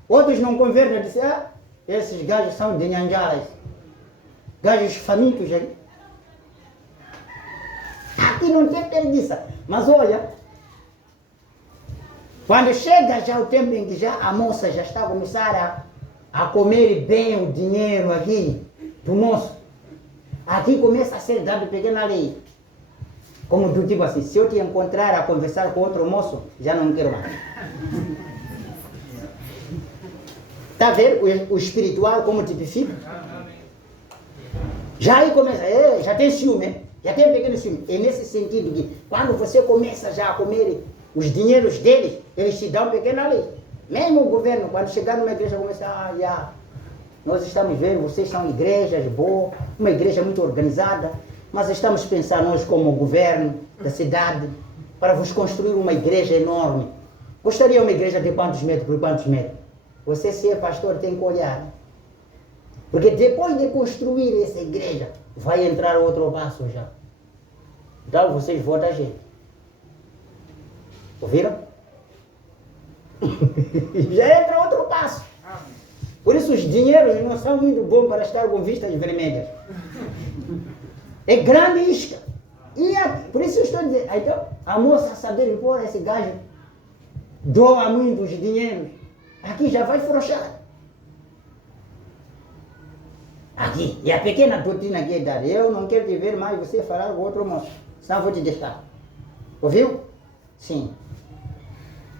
Outros não convertem, dizem, esses gajos são de nhanjaras. Gajos famintos ali. Aqui não tem preguiça. Mas olha, quando chega já o tempo em que já a moça já está a começar a comer bem o dinheiro aqui do moço, aqui começa a ser dado pequena lei. Como do tipo assim, se eu te encontrar a conversar com outro moço, já não quero mais. Está a ver o espiritual como tipifica? Já aí começa, já tem ciúme, já tem pequeno ciúme. É nesse sentido que quando você começa já a comer os dinheiros deles, eles te dão pequena lei. Mesmo o governo, quando chegar numa igreja, começa, nós estamos vendo, vocês são igrejas boas, uma igreja muito organizada, mas estamos pensando nós como governo da cidade, para vos construir uma igreja enorme. Gostaria de uma igreja de quantos metros por quantos metros? Você, se é pastor, tem que olhar. Porque depois de construir essa igreja, vai entrar outro passo já. Então vocês votam a gente. Ouviram? Já entra outro passo. Por isso os dinheiros não são muito bons para estar com vistas vermelhas. É grande isca. Por isso eu estou dizendo, então, a moça saber impor esse gajo doa muito os dinheiros. Aqui já vai frouxar. Aqui, e a pequena doutrina que é dada, eu não quero te ver mais você falar com outro moço, senão vou te deixar. Ouviu? Sim.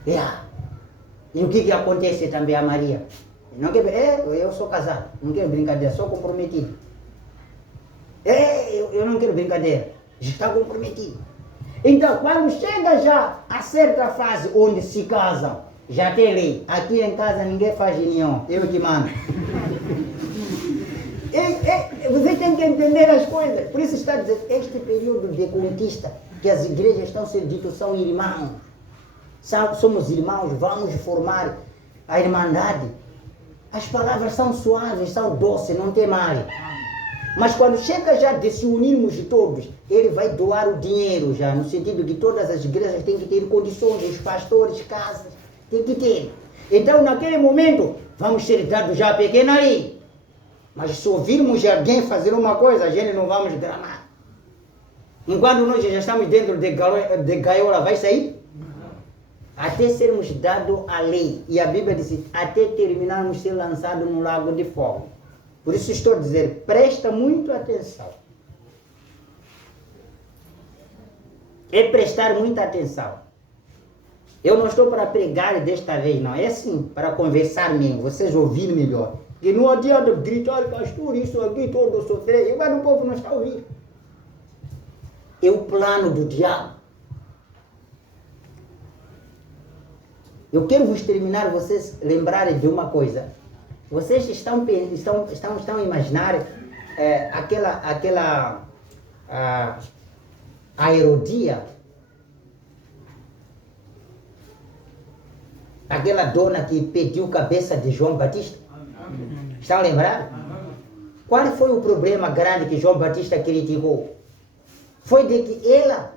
E o que acontece também a Maria? Não quer ver, eu sou casado, não quero brincadeira, sou comprometido. Eu não quero brincadeira, já está comprometido. Então, quando chega já a certa fase onde se casam, já tem lei. Aqui em casa ninguém faz reunião, eu que mando. Você tem que entender as coisas. Por isso está dizendo, este período de conquista, que as igrejas estão sendo ditas, são irmãos. Somos irmãos, vamos formar a irmandade. As palavras são suaves, são doces, não tem mal. Mas quando chega já de se unirmos todos, ele vai doar o dinheiro já, no sentido que todas as igrejas têm que ter condições, os pastores, casas, tem que ter. Então, naquele momento, vamos ser dados já a pequena lei. Mas se ouvirmos alguém fazer uma coisa, a gente não vamos gramar. Enquanto nós já estamos dentro de gaiola, vai sair? Até sermos dados a lei. E a Bíblia diz, até terminarmos ser lançados no lago de fogo. Por isso estou a dizer, presta muito atenção. É prestar muita atenção. Eu não estou para pregar desta vez, não. É sim, para conversar mesmo, vocês ouvirem melhor. Porque não adianta gritar, pastor, isso aqui, todo sofrer. Mas o povo não está ouvindo. É o plano do diabo. Eu quero vos terminar, vocês lembrarem de uma coisa. Vocês estão a imaginar aquela a Herodia, aquela dona que pediu a cabeça de João Batista? Estão lembrados? Qual foi o problema grande que João Batista criticou? Foi de que ela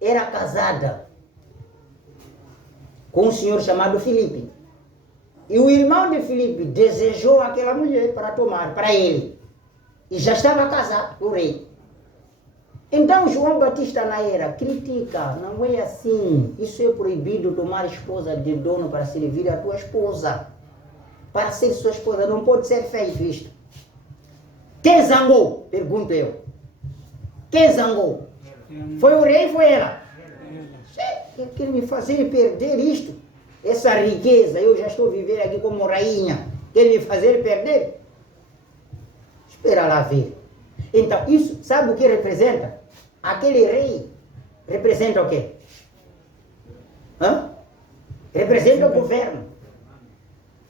era casada com um senhor chamado Filipe. E o irmão de Filipe desejou aquela mulher para tomar, para ele. E já estava casado, o rei. Então João Batista na era critica, não é assim. Isso é proibido tomar esposa de dono para servir a tua esposa. Para ser sua esposa não pode ser feito isto. Quem zangou? Pergunto eu. Quem zangou? Foi o rei, foi ela? Quer me fazer perder isto? Essa riqueza, eu já estou vivendo aqui como rainha. Quer me fazer perder? Espera lá ver. Então, isso, sabe o que representa? Aquele rei representa o quê? Representa o governo.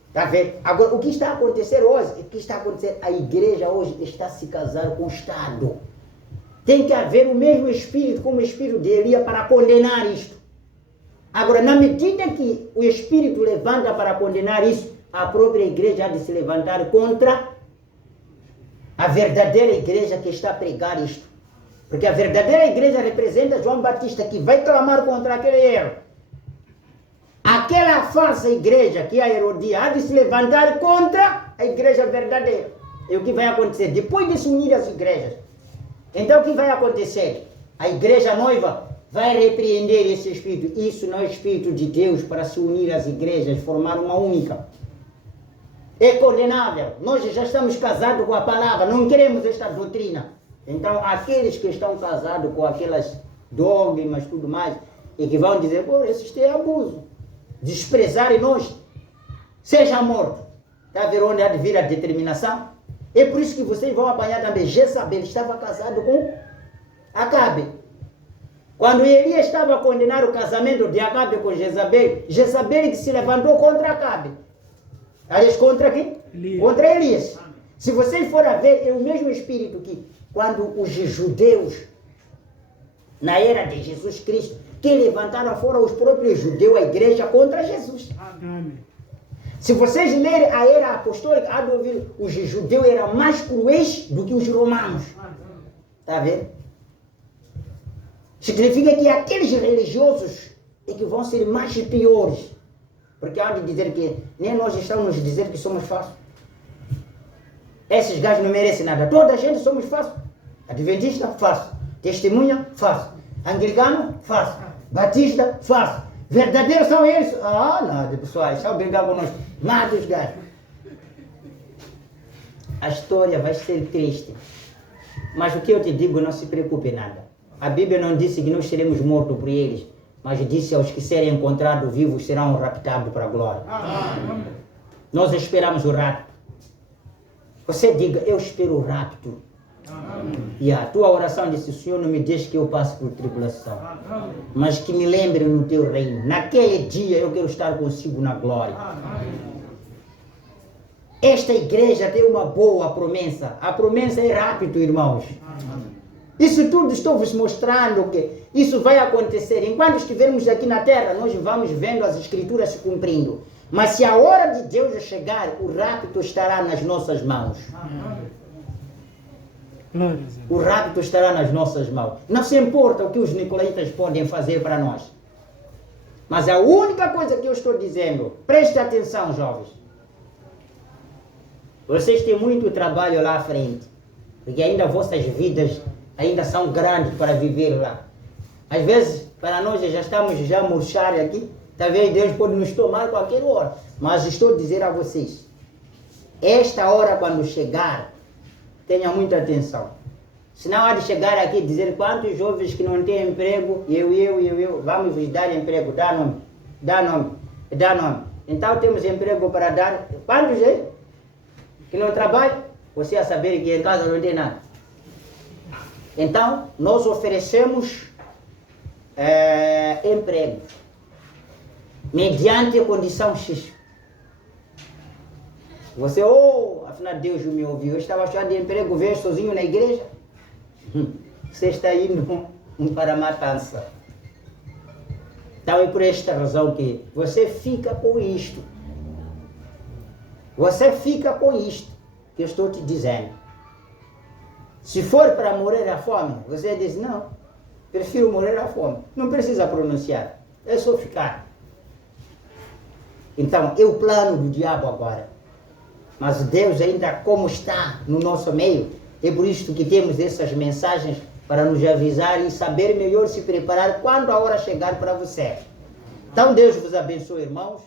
Está vendo? Agora, o que está acontecendo hoje? O que está acontecendo? A igreja hoje está se casando com o Estado. Tem que haver o mesmo espírito como o espírito de Elias para condenar isto. Agora, na medida que o espírito levanta para condenar isso, a própria igreja há de se levantar contra a verdadeira igreja que está a pregar isto. Porque a verdadeira igreja representa João Batista, que vai clamar contra aquele erro. Aquela falsa igreja, que é a Herodia, há de se levantar contra a igreja verdadeira. E o que vai acontecer? Depois de se unir as igrejas, então o que vai acontecer? A igreja noiva vai repreender esse espírito. Isso não é o espírito de Deus para se unir às igrejas, formar uma única. É condenável. Nós já estamos casados com a palavra, não queremos esta doutrina. Então, aqueles que estão casados com aquelas dogmas e tudo mais, e que vão dizer, pô, isso é abuso. Desprezarem nós, seja morto. Está a ver onde há de vir a determinação? É por isso que vocês vão apanhar também. Jezabel estava casado com Acabe. Quando Elias estava a condenar o casamento de Acabe com Jezabel, Jezabel que se levantou contra Acabe. Aliás, contra quem? Elias. Contra Elias. Se vocês forem a ver, é o mesmo espírito que quando os judeus, na era de Jesus Cristo, que levantaram fora os próprios judeus, a igreja contra Jesus. Amém. Se vocês lerem a era apostólica, há de ouvir, os judeus eram mais cruéis do que os romanos. Está vendo? Significa que aqueles religiosos é que vão ser mais piores. Porque há de dizer que nem nós estamos a dizer que somos falsos. Esses gajos não merecem nada. Toda a gente somos falsos. Adventista, falso. Testemunha, falso. Anglicano, falso. Batista, falso. Verdadeiros são eles. Ah, nada, pessoal. Estão brigando conosco. Mata os gajos. A história vai ser triste. Mas o que eu te digo, não se preocupe nada. A Bíblia não disse que nós seremos mortos por eles, mas disse aos que serem encontrados vivos serão raptados para a glória. Amém. Nós esperamos o rapto. Você diga, eu espero o rapto. Amém. E a tua oração disse, Senhor, não me deixe que eu passe por tribulação, amém, mas que me lembre no teu reino. Naquele dia eu quero estar consigo na glória. Amém. Esta igreja tem uma boa promessa. A promessa é rápido, irmãos. Amém. Isso tudo estou vos mostrando que isso vai acontecer. Enquanto estivermos aqui na terra, nós vamos vendo as escrituras se cumprindo. Mas se a hora de Deus chegar, o rapto estará nas nossas mãos. O rapto estará nas nossas mãos. Não se importa o que os nicolaítas podem fazer para nós. Mas a única coisa que eu estou dizendo, preste atenção, jovens. Vocês têm muito trabalho lá à frente. Porque ainda vossas vidas ainda são grandes para viver lá. Às vezes, para nós já estamos a murchar aqui. Talvez Deus pode nos tomar a qualquer hora. Mas estou a dizer a vocês, esta hora quando chegar, tenha muita atenção. Senão há de chegar aqui e dizer quantos jovens que não têm emprego, eu, vamos vos dar emprego, dá nome. Então temos emprego para dar. Quantos que não trabalham? Você a saber que em casa não tem nada. Então, nós oferecemos emprego mediante a condição X. Você, afinal Deus me ouviu, eu estava achando de emprego, veio sozinho na igreja. Você está indo para a matança. Então é por esta razão que você fica com isto. Você fica com isto que eu estou te dizendo. Se for para morrer à fome, você diz, não, prefiro morrer à fome. Não precisa pronunciar, é só ficar. Então, é o plano do diabo agora. Mas Deus ainda como está no nosso meio, é por isso que temos essas mensagens para nos avisar e saber melhor se preparar quando a hora chegar para você. Então, Deus vos abençoe, irmãos.